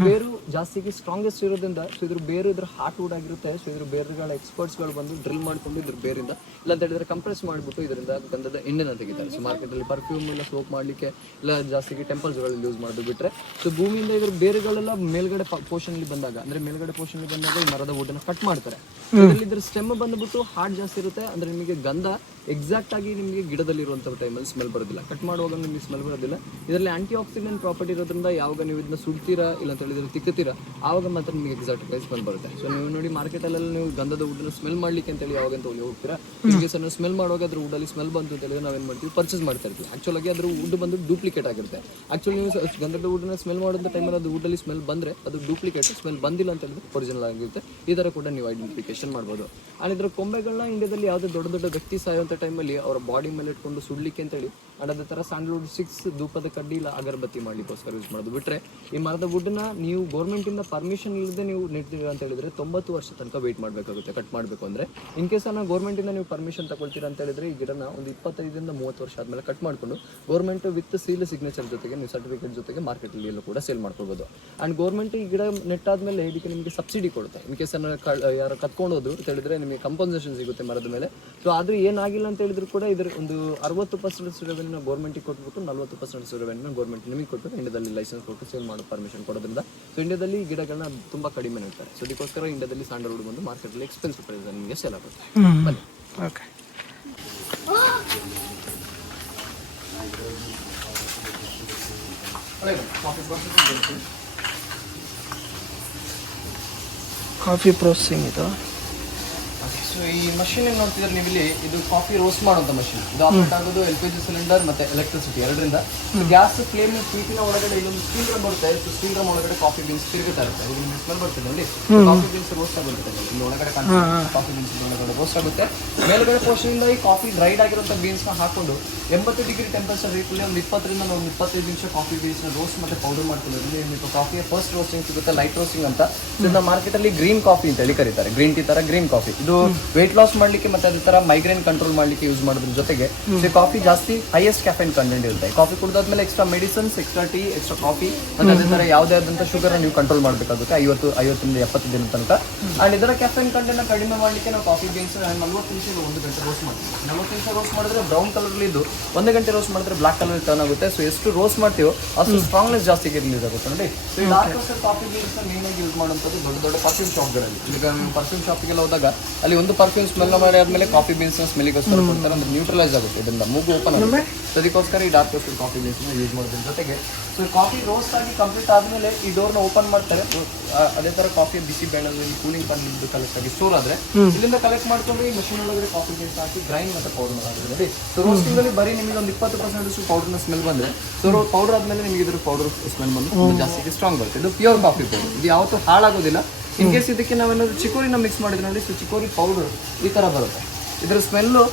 ಬೇರು ಜಾಸ್ತಿಯಾಗಿ ಸ್ಟ್ರಾಂಗೆಸ್ಟ್ ಇರೋದ್ರಿಂದ ಸೊ ಇದ್ರ ಬೇರು ಇದ್ರ ಹಾರ್ಟ್ ವುಡ್ ಆಗಿರುತ್ತೆ. ಸೊ ಇದ್ರ ಬೇರುಗಳ ಎಕ್ಸ್ಪರ್ಟ್ಸ್ಗಳು ಬಂದು ಡ್ರಿಲ್ ಮಾಡ್ಕೊಂಡು ಇದ್ರ ಬೇರಿಂದ ಇಲ್ಲ ಅಂತ ಹೇಳಿದ್ರೆ ಕಂಪ್ರೆಸ್ ಮಾಡಿಬಿಟ್ಟು ಇದರಿಂದ ಗಂಧದ ಎಣ್ಣೆನ ತೆಗಿತಾರೆ. ಸೊ ಮಾರ್ಕೆಟಲ್ಲಿ ಪರ್ಫ್ಯೂಮ್ ಇಲ್ಲ ಸೋಪ್ ಮಾಡಲಿಕ್ಕೆ ಇಲ್ಲ ಜಾಸ್ತಿಗೆ ಟೆಂಪಲ್ಸ್ಗಳಲ್ಲಿ ಯೂಸ್ ಮಾಡೋದು ಬಿಟ್ರೆ, ಸೊ ಭೂಮಿಯಿಂದ ಇದ್ರ ಬೇರುಗಳೆಲ್ಲ ಮೇಲ್ಗಡೆ ಪೋರ್ಷನ್ ಬಂದಾಗ ಅಂದ್ರೆ ಮೇಲ್ಗಡೆ ಪೋರ್ಷನ್ ಬಂದಾಗ ಈ ಮರದ ವುಡ್ಡನ್ನ ಕಟ್ ಮಾಡ್ತಾರೆ. ಇದರಲ್ಲಿ ಇದ್ರ ಸ್ಟೆಮ್ ಬಂದ್ಬಿಟ್ಟು ಹಾರ್ಡ್ ಜಾಸ್ತಿ ಇರುತ್ತೆ. ಅಂದ್ರೆ ನಿಮಗೆ ಗಂಧ ಎಕ್ಸಾಕ್ಟ್ ಆಗಿ ನಿಮಗೆ ಗಿಡದಲ್ಲಿರುವಂಥ ಟೈಮಲ್ಲಿ ಸ್ಮೆಲ್ ಬರೋದಿಲ್ಲ. ಕಟ್ ಮಾಡುವಾಗ ನಿಮಗೆ ಸ್ಮೆಲ್ ಬರೋದಿಲ್ಲ. ಇದರಲ್ಲಿ ಆಂಟಿ ಆಕ್ಸಿಡೆಂಟ್ ಪ್ರಾಪರ್ಟಿ ಇರೋದ್ರಿಂದ ಯಾವಾಗ ನೀವು ಇದನ್ನ ಸುಡ್ತೀರಾ ಇಲ್ಲ ಅಂತ ಹೇಳಿದ್ರೆ ತಿಕ್ಕುತ್ತೀರಾ ಆವಾಗ ಮಾತ್ರ ನಿಮಗೆ ಎಕ್ಸಾಕ್ಟ್ ಆಗಿ ಸ್ಮೆಲ್ ಬರುತ್ತೆ. ಸೊ ನೀವು ನೋಡಿ ಮಾರ್ಕೆಟಲ್ಲೆಲ್ಲ ನೀವು ಗಂಧದ ವುಡ್ಡನ್ನ ಸ್ಮೆಲ್ ಮಾಡ್ಲಿಕ್ಕೆ ಅಂತೇಳಿ ಯಾವಾಗ ಅಂತ ಹೋಗ್ತೀರಾ, ನಿಮಗೆ ಸರ್ ಸ್ಮೆಲ್ ಮಾಡುವಾಗ ಅದ್ರ ವುಡ್ಡಲ್ಲಿ ಸ್ಮೆಲ್ ಬಂತು ಅಂತ ಹೇಳಿದ್ರೆ ನಾವೇನು ಮಾಡ್ತೀವಿ, ಪರ್ಚೇಸ್ ಮಾಡ್ತಾ ಇರ್ತೀವಿ. ಆಕ್ಚುಲಾಗಿ ಅದ್ರ ವುಡ್ ಬಂದು ಡೂಪ್ಲಿಕೇಟ್ ಆಗಿರುತ್ತೆ. ಆಕ್ಚುಲಿ ನೀವು ಗಂಧದ ವುಡ್ಡನ್ನ ಸ್ಮೆಲ್ ಮಾಡೋಂಥ ಟೈಮಲ್ಲಿ ಅದು ವುಡ್ಡಲ್ಲಿ ಸ್ಮೆಲ್ ಬಂದರೆ ಅದು ಡೂಪ್ಲಿಕೇಟ್, ಸ್ಮೆಲ್ ಬಂದಿಲ್ಲ ಅಂತ ಹೇಳಿದ್ರೆ ಒರಿಜಿನಲ್ ಆಗಿರುತ್ತೆ. ಈ ಥರ ಕೂಡ ನೀವು ಐಡೆಂಟಿಫಿಕೇಶನ್ ಮಾಡ್ಬೋದು. ಆ್ಯಂಡ್ ಇದರ ಕೊಂಬೆಗಳನ್ನ ಇಂಡಿಯಾದಲ್ಲಿ ಯಾವುದೇ ದೊಡ್ಡ ದೊಡ್ಡ ವ್ಯಕ್ತಿ ಸಾಯುವಂಥ ಟೈಮಲ್ಲಿ ಅವರ ಬಾಡಿ ಮೇಲೆ ಇಟ್ಕೊಂಡು ಸುಡ್ಲಿಕ್ಕೆ ಅಂತೇಳಿ ಅಂಡ್ ಅದೇ ಥರ ಸ್ಯಾಂಡಲ್ವುಡ್ 6 ಧೂಪದ ಕಡ್ಡಿ ಇಲ್ಲ ಅಗರಬತ್ತಿ ಮಾಡ್ಲಿಕ್ಕೋಸ್ಕರ ಯೂಸ್ ಮಾಡೋದು ಬಿಟ್ರೆ, ಈ ಮರದ ವುಡ್ಡನ್ನ ನೀವು ಗೌರ್ಮೆಂಟಿಂದ ಪರ್ಮಿಷನ್ ಇಲ್ಲದೆ ನೀವು ನೆಡ್ತೀರಾ ಅಂತ ಹೇಳಿದ್ರೆ 90 ವರ್ಷ ತನಕ ವೇಟ್ ಮಾಡಬೇಕಾಗುತ್ತೆ ಕಟ್ ಮಾಡಬೇಕು ಅಂದರೆ. ಇನ್ ಕೇಸ್ ನಾವು ಗೌರ್ಮೆಂಟಿಂದ ನೀವು ಪರ್ಮಿಷನ್ ತಗೊಳ್ತೀರಾ ಅಂತ ಹೇಳಿದ್ರೆ ಈ ಗಿಡನ ಒಂದು 25ರಿಂದ 30 ವರ್ಷ ಆದಮೇಲೆ ಕಟ್ ಮಾಡಿಕೊಂಡು ಗೌರ್ಮೆಂಟ್ ವಿತ್ ಸೀಲ್ ಸಿಗ್ನೇಚರ್ ಜೊತೆಗೆ ನೀವು ಸರ್ಟಿಫಿಕೇಟ್ ಜೊತೆಗೆ ಮಾರ್ಕೆಟಲ್ಲಿ ಎಲ್ಲೂ ಕೂಡ ಸೇಲ್ ಮಾಡ್ಕೊಳ್ಬೋದು. ಆ್ಯಂಡ್ ಗೌರ್ಮೆಂಟ್ ಈ ಗಿಡ ನೆಟ್ಟಾದ್ಮೇಲೆ ಇದಕ್ಕೆ ನಿಮಗೆ ಸಬ್ಸಿಡಿ ಕೊಡುತ್ತೆ. ಇನ್ ಕೇಸ್ ಯಾರು ಕತ್ಕೊಂಡೋದು ಅಂತ ಹೇಳಿದ್ರೆ ನಿಮಗೆ ಕಂಪನ್ಸೇಷನ್ ಸಿಗುತ್ತೆ ಮರದ ಮೇಲೆ. ಸೊ ಆದ್ರೆ ಏನಾಗಿಲ್ಲ ಅಂತ ಹೇಳಿದ್ರು ಕೂಡ ಇದ್ರ ಒಂದು 60% ರೆವೆನ್ಯೂ ಗೌರ್ಮೆಂಟಿಗೆ ಕೊಟ್ಬಿಟ್ಟು 40% ರೆವೆನ್ಯೂ ಗೌರ್ಮೆಂಟ್ ನಿಮಗೆ ಕೊಟ್ಟು ಇಂಡಿಯಾದಲ್ಲಿ ಲೈಸೆನ್ಸ್ ಕೊಟ್ಟು ಸೇಲ್ ಮಾಡೋ ಪರ್ಮಿಷನ್ ಕೊಡೋದ್ರಿಂದ ಸೊ ಇಂಡಿಯಾದಲ್ಲಿ ಈ ಗಿಡಗಳನ್ನ ತುಂಬಾ ಕಡಿಮೆ ನೆಡ್ತಾರೆ. ಸೊ ಇದಕ್ಕೋಸ್ಕರ ಇಂಡಿಯಾದಲ್ಲಿ ಸ್ಯಾಂಡಲ್ವುಡ್ ಬಂದು ಮಾರ್ಕೆಟಲ್ಲಿ ಎಕ್ಸ್ಪೆನ್ಸಿವ್ ಪ್ರೈಸ್ ನಿಮಗೆ ಸೇಲ್ ಆಗುತ್ತೆ. ಬನ್ನಿ. ಓಕೆ, ಕಾಫಿ ಪ್ರೊಸೆಸಿಂಗ್ ಇದು. ಸೊ ಈ ಮಷೀನ್ ಏನು ನೋಡ್ತಿದ್ರೆ ನೀವು ಇಲ್ಲಿ, ಇದು ಕಾಫಿ ರೋಸ್ಟ್ ಮಾಡುವಂಥ ಮಷೀನ್. ಇದು ಆಪರೇಟ್ ಆಗೋದು LPG ಸಿಲಿಂಡರ್ ಮತ್ತೆ ಎಲೆಕ್ಟ್ರಿಸಿಟಿ ಎರಡರಿಂದ. ಗ್ಯಾಸ್ ಫ್ಲೇಮ್ ಹೀಟಿನ ಒಳಗಡೆ ಇಲ್ಲೊಂದು ಸ್ಟೀಲ್ ಡ್ರಮ್ ಬರುತ್ತೆ. ಸೊ ಸ್ಟೀಲ್ ಡ್ರಮ್ ಒಳಗಡೆ ಕಾಫಿ ಬೀನ್ಸ್ ತಿರುಗುತ್ತಾ ಇರುತ್ತೆ. ಇದು ನಿಮಗೆ ಸ್ಮೆಲ್ ಬರ್ತದೆ ನೋಡಿ, ಕಾಫಿ ಬೀನ್ಸ್ ರೋಸ್ಟ್ ಆಗುತ್ತೆ. ಇಲ್ಲಿ ಒಳಗಡೆ ಕಾಫಿ ಬೀನ್ಸ್ ಒಳಗಡೆ ರೋಸ್ಟ್ ಆಗುತ್ತೆ. ಮೇಲ್ಗಡೆ ಪೋರ್ಷನ್ ಇಂದ ಈ ಕಾಫಿ ಡ್ರೈಡ್ ಆಗಿರುವಂಥ ಬೀನ್ಸ್ ನ ಹಾಕೊಂಡು 80 ಡಿಗ್ರಿ ಟೆಂಪರೇಚರ್ ರೇಟಲ್ಲಿ ಒಂದು 20ರಿಂದ 25 ನಿಮಿಷ ಕಾಫಿ ಬೀನ್ಸ್ ನ ರೋಸ್ಟ್ ಮತ್ತೆ ಪೌಡರ್ ಮಾಡ್ಕೊಂಡಿರೋದು ನಿಮಗೆ ಕಾಫಿಯ ಫಸ್ಟ್ ರೋಸ್ಟಿಂಗ್ ಸಿಗುತ್ತೆ, ಲೈಟ್ ರೋಸ್ಟಿಂಗ್ ಅಂತ. ಇದನ್ನ ಮಾರ್ಕೆಟಲ್ಲಿ ಗ್ರೀನ್ ಕಾಫಿ ಅಂತ ಹೇಳಿ ಕರೀತಾರೆ. ಗ್ರೀನ್ ಟೀ ತರ ಗ್ರೀನ್ ಕಾಫಿ. ಇದು ವೇಟ್ ಲಾಸ್ ಮಾಡ್ಲಿಕ್ಕೆ ಮತ್ತೆ ಅದೇ ತರ ಮೈಗ್ರೇನ್ ಕಂಟ್ರೋಲ್ ಮಾಡ್ಲಿಕ್ಕೆ ಯೂಸ್ ಮಾಡೋದ್ರ ಜೊತೆಗೆ ಕಾಫಿ ಜಾಸ್ತಿ ಹೈಯೆಸ್ಟ್ ಕ್ಯಾಫೆನ್ ಕಂಟೆಂಟ್ ಇರುತ್ತೆ. ಕಾಫಿ ಕುಡಿದಾದ್ಮೇಲೆ extra medicines, extra tea, extra coffee ಮತ್ತೆ ಅದೇ ತರ ಯಾವುದೇ ಆದಂತ ಶುಗರ್ ನೀವು ಕಂಟ್ರೋಲ್ ಮಾಡಬೇಕಾಗುತ್ತೆ 50ರಿಂದ 70 ದಿನ ತನಕ. ಅಂಡ್ ಇದರ ಕ್ಯಾಫೆನ್ ಕಂಟೆಂಟ್ ಕಡಿಮೆ ಮಾಡ್ಲಿಕ್ಕೆ ನಾವು ಕಾಫಿ ಬೀನ್ಸ್ 40 ನಿಮಿಷ 1 ಗಂಟೆ ರೋಸ್ಟ್ ಮಾಡ್ತೀವಿ. 40 ನಿಮಿಷ ರೋಸ್ಟ್ ಮಾಡಿದ್ರೆ ಬ್ರೌನ್ ಕಲರ್ ಇದ್ದು 1 ಗಂಟೆ ರೋಸ್ಟ್ ಮಾಡಿದ್ರೆ ಬ್ಲಾಕ್ ಕಲರ್ ಟರ್ನ್ ಆಗುತ್ತೆ. ಸೊ ಎಷ್ಟು ರೋಸ್ಟ್ ಮಾಡ್ತೀವೋ ಅಷ್ಟು ಸ್ಟ್ರಾಂಗ್ನೆಸ್ ಜಾಸ್ತಿ ರಿಲೀಸ್ ಆಗುತ್ತೆ ನೋಡಿ. ಸೊ ಈ dark roasted coffee beans main ಆಗಿ ಯೂಸ್ ಮಾಡುವಂಥದ್ದು ದೊಡ್ಡ ದೊಡ್ಡ ಪರ್ಫ್ಯೂಮ್ ಶಾಪ್ಗಳಲ್ಲಿ. ಈಗ ಪರ್ಫ್ಯೂಮ್ ಶಾಪಿಗೆಲ್ಲ ಹೋದಾಗ ಅಲ್ಲಿ ಒಂದು ಪರ್ಫ್ಯೂಮ್ ಸ್ಮೆಲ್ ಮಾಡಿ ಆದ್ಮೇಲೆ ಕಾಫಿ ಬೀನ್ಸ್ ಸ್ಮೆಲ್ಗೋಸ್ಕರ ಕೊಡ್ತಾರೆ, ಅಂದ್ರೆ ನ್ಯೂಟ್ರಲೈಸ್ ಆಗುತ್ತೆ, ಇದರಿಂದ ಮೂಗು ಓಪನ್ ಆಗುತ್ತೆ. ಅದಕ್ಕೋಸ್ಕರ ಈ dark roasted coffee beans use ಮಾಡೋದ್ರ ಜೊತೆಗೆ ಸೊ ಕಾಫಿ ರೋಸ್ಟ್ ಆಗಿ ಕಂಪ್ಲೀಟ್ ಆದಮೇಲೆ ಈ ಡೋರ್ನ ಓಪನ್ ಮಾಡ್ತಾರೆ. ಅದೇ ತರ ಕಾಫಿ ಬಿಸಿ ಬೇಡಲ್ಲಿ ಕೂಲಿಂಗ್ ಬಂದು ಕಲೆಕ್ಟ್ ಆಗಿ ಸ್ಟೋರ್ ಆದ್ರೆ ಇಲ್ಲಿಂದ ಕಲೆಕ್ಟ್ ಮಾಡ್ಕೊಂಡು ಈ ಮಷೀನ್ ಒಳಗಡೆ ಕಾಫಿ ಬೀನ್ಸ್ ಹಾಕಿ ಗ್ರೈಂಡ್ ಮತ್ತೆ ಪೌಡರ್ ಮಾಡಿದ್ರೆ ಸೊ ರೋಸ್ಟಿಂಗ್ ಅಲ್ಲಿ ಬರೀ ನಿಮಗೆ ಒಂದು 20% ಪೌಡರ್ನ ಸ್ಮೆಲ್ ಬಂದ್ರೆ ಸೊ ಪೌಡರ್ ಆದ್ಮೇಲೆ ನಿಮಗೆ ಇದ್ರ ಪೌಡರ್ ಸ್ಮೆಲ್ ಬಂದು ಜಾಸ್ತಿ ಸ್ಟ್ರಾಂಗ್ ಬರುತ್ತೆ. ಇದು ಪ್ಯೂರ್ ಕಾಫಿ ಪೌಡರ್, ಇದು ಯಾವತ್ತೂ ಹಾಳಾಗೋದಿಲ್ಲ. ಇನ್ ಕೇಸ್ ಇದಕ್ಕೆ ನಾವೇನಾದ್ರು ಚಿಕೋರಿನ ಮಿಕ್ಸ್ ಮಾಡಿದ್ರೆ ನೋಡಿ, ಸೊ ಚಿಕೋರಿ ಪೌಡರ್ ಈ ತರ ಬರುತ್ತೆ. ಇದರ ಸ್ಮೆಲ್ಲು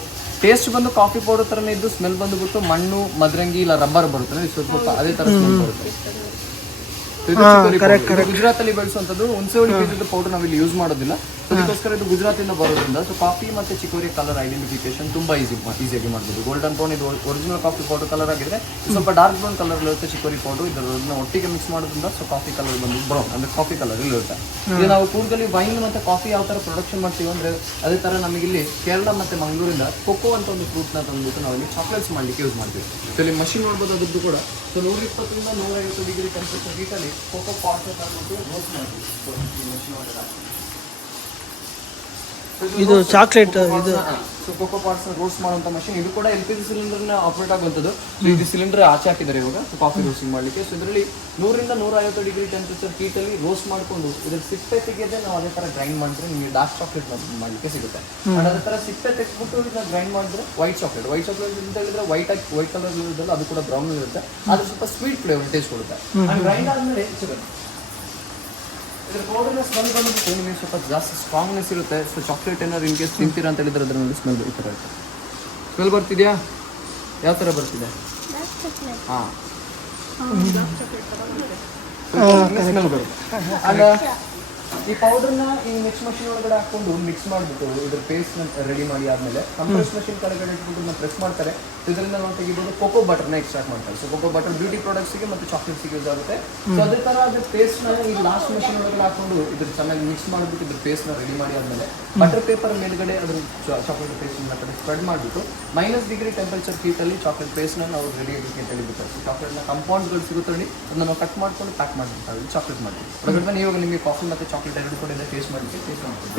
ಟೇಸ್ಟ್ ಬಂದು ಕಾಫಿ ಪೌಡರ್ ತರನೇ ಇದ್ದು ಸ್ಮೆಲ್ ಬಂದುಬಿಟ್ಟು ಮಣ್ಣು, ಮದ್ರಂಗಿ ಇಲ್ಲ ರಬ್ಬರ್ ಬರುತ್ತೆ ಸ್ವಲ್ಪ ಅದೇ ತರ ಸ್ಮೆಲ್ ಬರುತ್ತೆ. ಗುಜರಾತ್ ಅಲ್ಲಿ ಬೆಳೆಸುವಂತದ್ದು ಹುಣಸೆ ಹುಳಿ ಬೀಜದ ಪೌಡರ್ ನಾವಿಲ್ಲಿ ಯೂಸ್ ಮಾಡೋದಿಲ್ಲ. ಸೊ ಅದಕ್ಕೋಸ್ಕರ ಇದು ಗುಜರಾತಿಂದ ಬರೋದ್ರಿಂದ ಸೊ ಕಾಫಿ ಮತ್ತು ಚಿಕೋರಿ ಕಲರ್ ಐಡೆಂಟಿಫಿಕೇಶನ್ ತುಂಬ ಈಸಿಯಾಗಿ ಮಾಡ್ಬೋದು. ಗೋಲ್ಡನ್ ಬ್ರೌನ್ ಇದು ಒರಿಜಿನಲ್ ಕಾಫಿ ಪೌಡರ್ ಕಲರ್ ಆಗಿದ್ರೆ ಸ್ವಲ್ಪ ಡಾರ್ಕ್ ಬ್ರೌನ್ ಕಲರ್ ಇರುತ್ತೆ ಚಿಕೋರಿ ಪೌಡರ್. ಇದನ್ನ ಒಟ್ಟಿಗೆ ಮಿಕ್ಸ್ ಮಾಡೋದ್ರಿಂದ ಸೊ ಕಾಫಿ ಕಲರ್ ಬಂದು ಬ್ರೌನ್ ಅಂದ್ರೆ ಕಾಫಿ ಕಲರ್ ಇರುತ್ತೆ. ಈಗ ನಾವು ಕೂರ್ಗಲ್ಲಿ ವೈನ್ ಮತ್ತು ಕಾಫಿ ಯಾವ ಥರ ಪ್ರೊಡಕ್ಷನ್ ಮಾಡ್ತೀವಿ ಅಂದರೆ ಅದೇ ಥರ ನಮಗಿಲ್ಲಿ ಕೇರಳ ಮತ್ತು ಮಂಗಳೂರಿಂದ ಕೊಕೋ ಅಂತ ಒಂದು ಫ್ರೂಟ್ನ ತಂದುಬಿಟ್ಟು ನಾವಿಲ್ಲಿ ಚಾಕ್ಲೇಟ್ಸ್ ಮಾಡಲಿಕ್ಕೆ ಯೂಸ್ ಮಾಡ್ತೀವಿ. ಸೊ ಇಲ್ಲಿ ಮಷಿನ್ ನೋಡ್ಬೋದು ಅದ್ರದ್ದು ಕೂಡ. ಸೊ 120 ರಿಂದ 150 ಡಿಗ್ರಿ ಟೆಂಪರೇಚರ್ ಹೀಟಲ್ಲಿ ಕೊಕೋ ಪಾಟ್ಸ್ ತಂದುಬಿಟ್ಟು ರೋಸ್ಟ್ ಮಾಡ್ತೀವಿ. ಸೊ ಈ ಮಷಿನ್ ಒಳಗಡೆ ಇದು ಚಾಕ್ಲೇಟ್ ಇದು ಸೊ ಕೊಕೋ ಪಾಟ್ಸ್ ರೋಸ್ಟ್ ಮಾಡುವಂಥ ಮಷಿನ್. ಇದು ಕೂಡ LPG ಸಿಲಿಂಡರ್ನ ಆಪರೇಟ್ ಆಗುವಂಥದ್ದು. ಇದು ಸಿಲಿಂಡರ್ ಆಚೆ ಹಾಕಿದ್ದಾರೆ ಇವಾಗ ಕಾಫಿ ರೋಸ್ಟಿಂಗ್ ಮಾಡಲಿಕ್ಕೆ. ಸೊ ಇದರಲ್ಲಿ 100 ರಿಂದ 150 ಡಿಗ್ರಿ ಟೆಂಪರೇಚರ್ ಹೀಟಲ್ಲಿ ರೋಸ್ಟ್ ಮಾಡಿಕೊಂಡು ಇದ್ರ ಸಿಪ್ಪೆ ತೆಗೆದೇ ನಾವು ಅದೇ ಥರ ಗ್ರೈಂಡ್ ಮಾಡಿದ್ರೆ ನಿಮಗೆ ಡಾರ್ಕ್ ಚಾಕ್ಲೇಟ್ ಮಾಡಲಿಕ್ಕೆ ಸಿಗುತ್ತೆ. ಅಂಡ್ ಅದೇ ಥರ ಸಿಪ್ಪೆ ತೆಗೆದ್ಬಿಟ್ಟು ಇದನ್ನ ಗ್ರೈಂಡ್ ಮಾಡಿದ್ರೆ ವೈಟ್ ಚಾಕ್ಲೇಟ್ ಅಂತ ಹೇಳಿದ್ರೆ ವೈಟ್ ಕಲರ್ ಇರೋದಲ್ಲ, ಅದು ಕೂಡ ಬ್ರೌನ್ ಇರುತ್ತೆ. ಅದು ಸ್ವಲ್ಪ ಸ್ವೀಟ್ ಫ್ಲೇವರ್ ಟೇಸ್ಟ್ ಕೊಡುತ್ತೆ. ಅಂಡ್ ಗ್ರೈಂಡ್ ಆದಮೇಲೆ ಸಿಗುತ್ತೆ ಇದ್ರ ಪೌಡರ್ನ ಸ್ಮೆಲ್ ಬಂದ್ಬಿಟ್ಟು ನಿಮಗೆ ಸ್ವಲ್ಪ ಜಾಸ್ತಿ ಸ್ಟ್ರಾಂಗ್ನೆಸ್ ಇರುತ್ತೆ. ಸೊ ಚಾಕ್ಲೇಟ್ ಏನಾದ್ರು ಇನ್ ಕೇಸ್ ತಿಂತೀರಾ ಅಂತ ಹೇಳಿದ್ರೆ ಅದರ ಮೇಲೆ ಸ್ಮೆಲ್ ಈ ಥರ ಇರುತ್ತೆ. ಸ್ಮೆಲ್ ಬರ್ತಿದೆಯಾ? ಯಾವ ಥರ ಬರ್ತಿದೆ? ಹಾಂ ಸ್ಮೆಲ್ ಬರುತ್ತೆ. ಆ್ಯಂಡ್ ಈ ಪೌಡರ್ನ ಈ ಮಿಕ್ಸ್ ಮಷಿನ್ ಒಳಗಡೆ ಹಾಕೊಂಡು ಮಿಕ್ಸ್ ಮಾಡಿಬಿಟ್ಟು ಇದ್ರ ಪೇಸ್ಟ್ನ ರೆಡಿ ಮಾಡಿ ಆದಮೇಲೆ ಕಂಪ್ರೆಸ್ ಮಷಿನ್ ಕೆಳಗಡೆ ಇಟ್ಬಿಟ್ಟು ಪ್ರೆಸ್ ಮಾಡ್ತಾರೆ. ಇದರಿಂದ ನಾವು ತೆಗಿಬೋದು ಕೋಕೋ ಬಟರ್ನ ಎಕ್ಸ್ಟ್ರಾಕ್ಟ್ ಮಾಡ್ತಾರೆ. ಸೊ ಕೋಕೋ ಬಟರ್ ಬ್ಯೂಟಿ ಪ್ರಾಡಕ್ಟ್ಸ್ಗೆ ಮತ್ತು ಚಾಕ್ಲೇಟ್ಸ್ಗೆ ಯೂಸ್ ಆಗುತ್ತೆ. ಸೊ ಅದೇ ಥರ ಅದ್ರ ಪೇಸ್ಟ್ನ ಈ ಲಾಸ್ಟ್ ಮಷಿನ್ ಒಳಗಡೆ ಹಾಕೊಂಡು ಇದ್ರ ಚೆನ್ನಾಗಿ ಮಿಕ್ಸ್ ಮಾಡಿಬಿಟ್ಟು ಇದ್ರ ಪೇಸ್ಟ್ನ ರೆಡಿ ಮಾಡಿ ಆದಮೇಲೆ ಬಟರ್ ಪೇಪರ್ ಮೇಲ್ಗಡೆ ಅದ್ರ ಚಾಕ್ಲೇಟ್ ಪೇಸ್ಟ್ನ ಕಡೆ ಸ್ಪ್ರೆಡ್ ಮಾಡಿಬಿಟ್ಟು -ಡಿಗ್ರಿ ಟೆಂಪರೇಚರ್ ಹೀಟಲ್ಲಿ ಚಾಕ್ಲೇಟ್ ಪೇಸ್ಟ್ನ ನಾವು ರೆಡಿ ಆಗಲಿಕ್ಕೆ ಅಂತ ಹೇಳಿಬಿಡ್ತಾರೆ. ಸೊ ಚಾಕ್ಲೇಟ್ನ ಕಂಪೌಂಡ್ಗಳು ಸಿಗುತ್ತೆ, ಅದನ್ನ ನಾವು ಕಟ್ ಮಾಡ್ಕೊಂಡು ಪ್ಯಾಕ್ ಮಾಡಿಬಿಡ್ತಾರೆ ಚಾಕ್ಲೇಟ್ ಮಾಡ್ತೀವಿ. ಅದರಿಂದ ಇವಾಗ ನಿಮಗೆ ಕಾಫಿ ಮತ್ತು ಚಾಕ್ಲೇಟ್ ಎರಡು ಕೂಡ ಟೇಸ್ಟ್ ಮಾಡಲಿಕ್ಕೆ ಟೇಸ್ಟ್ ಮಾಡ್ತೀವಿ.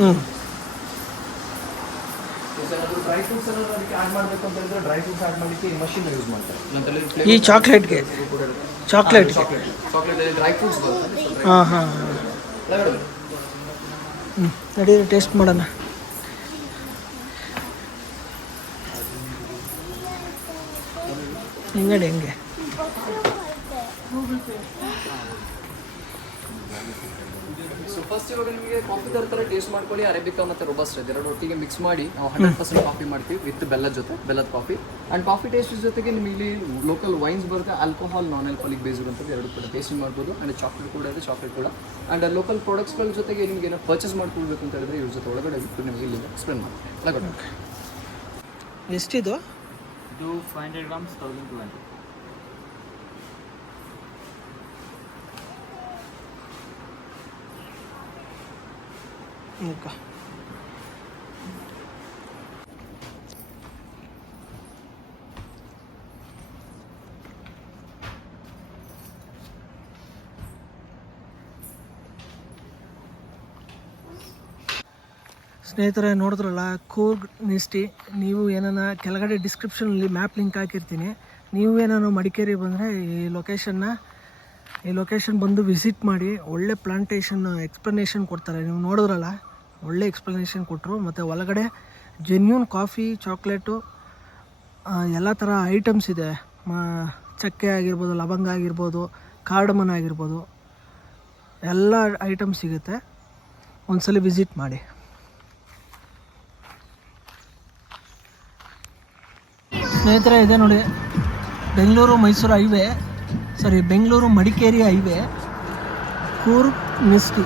ಡ್ರೈ ಫ್ರೂಟ್ಸ್ ಎಲ್ಲ ಅದಕ್ಕೆ ಆ್ಯಡ್ ಮಾಡಬೇಕು ಅಂತ ಹೇಳಿದ್ರೆ ಡ್ರೈ ಫ್ರೂಟ್ಸ್ ಆ್ಯಡ್ ಮಾಡಲಿಕ್ಕೆ ಈ ಮಷಿನ್ ಯೂಸ್ ಮಾಡ್ತಾರೆ. ಈ ಚಾಕ್ಲೇಟ್ಗೆ ಚಾಕ್ಲೇಟ್ ಡ್ರೈ ಫ್ರೂಟ್ಸ್ ಬರುತ್ತೆ. ಹಾಂ ಹಾಂ ನಡೀರಿ ಟೇಸ್ಟ್ ಮಾಡೋಣ. ಹೆಂಗೆ ಸೊ ಫಸ್ಟ್ ಇವಾಗ ನಿಮಗೆ ಕಾಫಿ ಥರ ಟೇಸ್ಟ್ ಮಾಡ್ಕೊಳ್ಳಿ. ಅರೇಬಿಕಾ ಮತ್ತು ರೋಬಸ್ಟಾ ಎರಡು ಒಟ್ಟಿಗೆ ಮಿಕ್ಸ್ ಮಾಡಿ ನಾವು 100% ಕಾಫಿ ಮಾಡ್ತೀವಿ ವಿತ್ ಬೆಲ್ಲದ ಕಾಫಿ. ಆ್ಯಂಡ್ ಕಾಫಿ ಟೇಸ್ಟ್ ಜೊತೆಗೆ ನಿಮಗೆ ಇಲ್ಲಿ ಲೋಕಲ್ ವೈನ್ಸ್ ಬರುತ್ತೆ, ಆಲ್ಕೋಹಾಲ್ ನಾನ್ ಆಲ್ಕೋಹಾಲಿಕ್ ಬೇಸ್ ಇರುವಂಥದ್ದು ಎರಡು ಕೂಡ ಟೇಸ್ಟಿಂಗ್ ಮಾಡ್ಬೋದು. ಆ್ಯಂಡ್ ಚಾಕ್ಲೇಟ್ ಕೂಡ ಇದೆ, ಚಾಕ್ಲೇಟ್ ಕೂಡ. ಆ್ಯಂಡ್ ಲೋಕಲ್ ಪ್ರಾಡಕ್ಟ್ಸ್ಗಳ ಜೊತೆಗೆ ನಿಮಗೆ ಏನೋ ಪರ್ಚೇಸ್ ಮಾಡ್ಕೊಳ್ಬೇಕು ಅಂತ ಹೇಳಿದ್ರೆ ಇವ್ರ ಜೊತೆ ಒಳಗಡೆ ಬಿಟ್ಟು ನಿಮಗೆ ಇಲ್ಲಿಂದ ಎಕ್ಸ್ಪ್ಲೇನ್ ಮಾಡಿ. ಎಷ್ಟಿದು? ಇದು 500 grams 1220. ಸ್ನೇಹಿತರೆ ನೋಡಿದ್ರಲ್ಲ ಕೂರ್ಗ್ ನಿಸ್ಟಿ. ನೀವು ಏನಾನ ಕೆಳಗಡೆ ಡಿಸ್ಕ್ರಿಪ್ಷನಲ್ಲಿ ಮ್ಯಾಪ್ ಲಿಂಕ್ ಹಾಕಿರ್ತೀನಿ. ನೀವು ಏನಾನು ಮಡಿಕೇರಿ ಬಂದರೆ ಈ ಲೊಕೇಶನ್ ಬಂದು ವಿಸಿಟ್ ಮಾಡಿ. ಒಳ್ಳೆ ಪ್ಲಾಂಟೇಶನ್ ಎಕ್ಸ್ಪ್ಲನೇಷನ್ ಕೊಡ್ತಾರೆ. ನೀವು ನೋಡಿದ್ರಲ್ಲ ಒಳ್ಳೆ ಎಕ್ಸ್ಪ್ಲನೇಷನ್ ಕೊಟ್ಟರು. ಮತ್ತು ಒಳಗಡೆ ಜೆನ್ಯೂನ್ ಕಾಫಿ, ಚಾಕ್ಲೇಟು ಎಲ್ಲ ಥರ ಐಟಮ್ಸ್ ಇದೆ. ಚಕ್ಕೆ ಆಗಿರ್ಬೋದು, ಲವಂಗ ಆಗಿರ್ಬೋದು, ಕಾರ್ಡಮನ್ ಆಗಿರ್ಬೋದು, ಎಲ್ಲ ಐಟಮ್ಸ್ ಸಿಗುತ್ತೆ. ಒಂದ್ಸಲ ವಿಸಿಟ್ ಮಾಡಿ. ಸ್ನೇಹಿತರೆ ಇದೆ ನೋಡಿ, ಬೆಂಗಳೂರು ಮೈಸೂರು ಹೈವೇ, ಬೆಂಗಳೂರು ಮಡಿಕೇರಿ ಹೈವೇ, ಕೂರ್ಗ್ ನಿಸ್ಟಿ.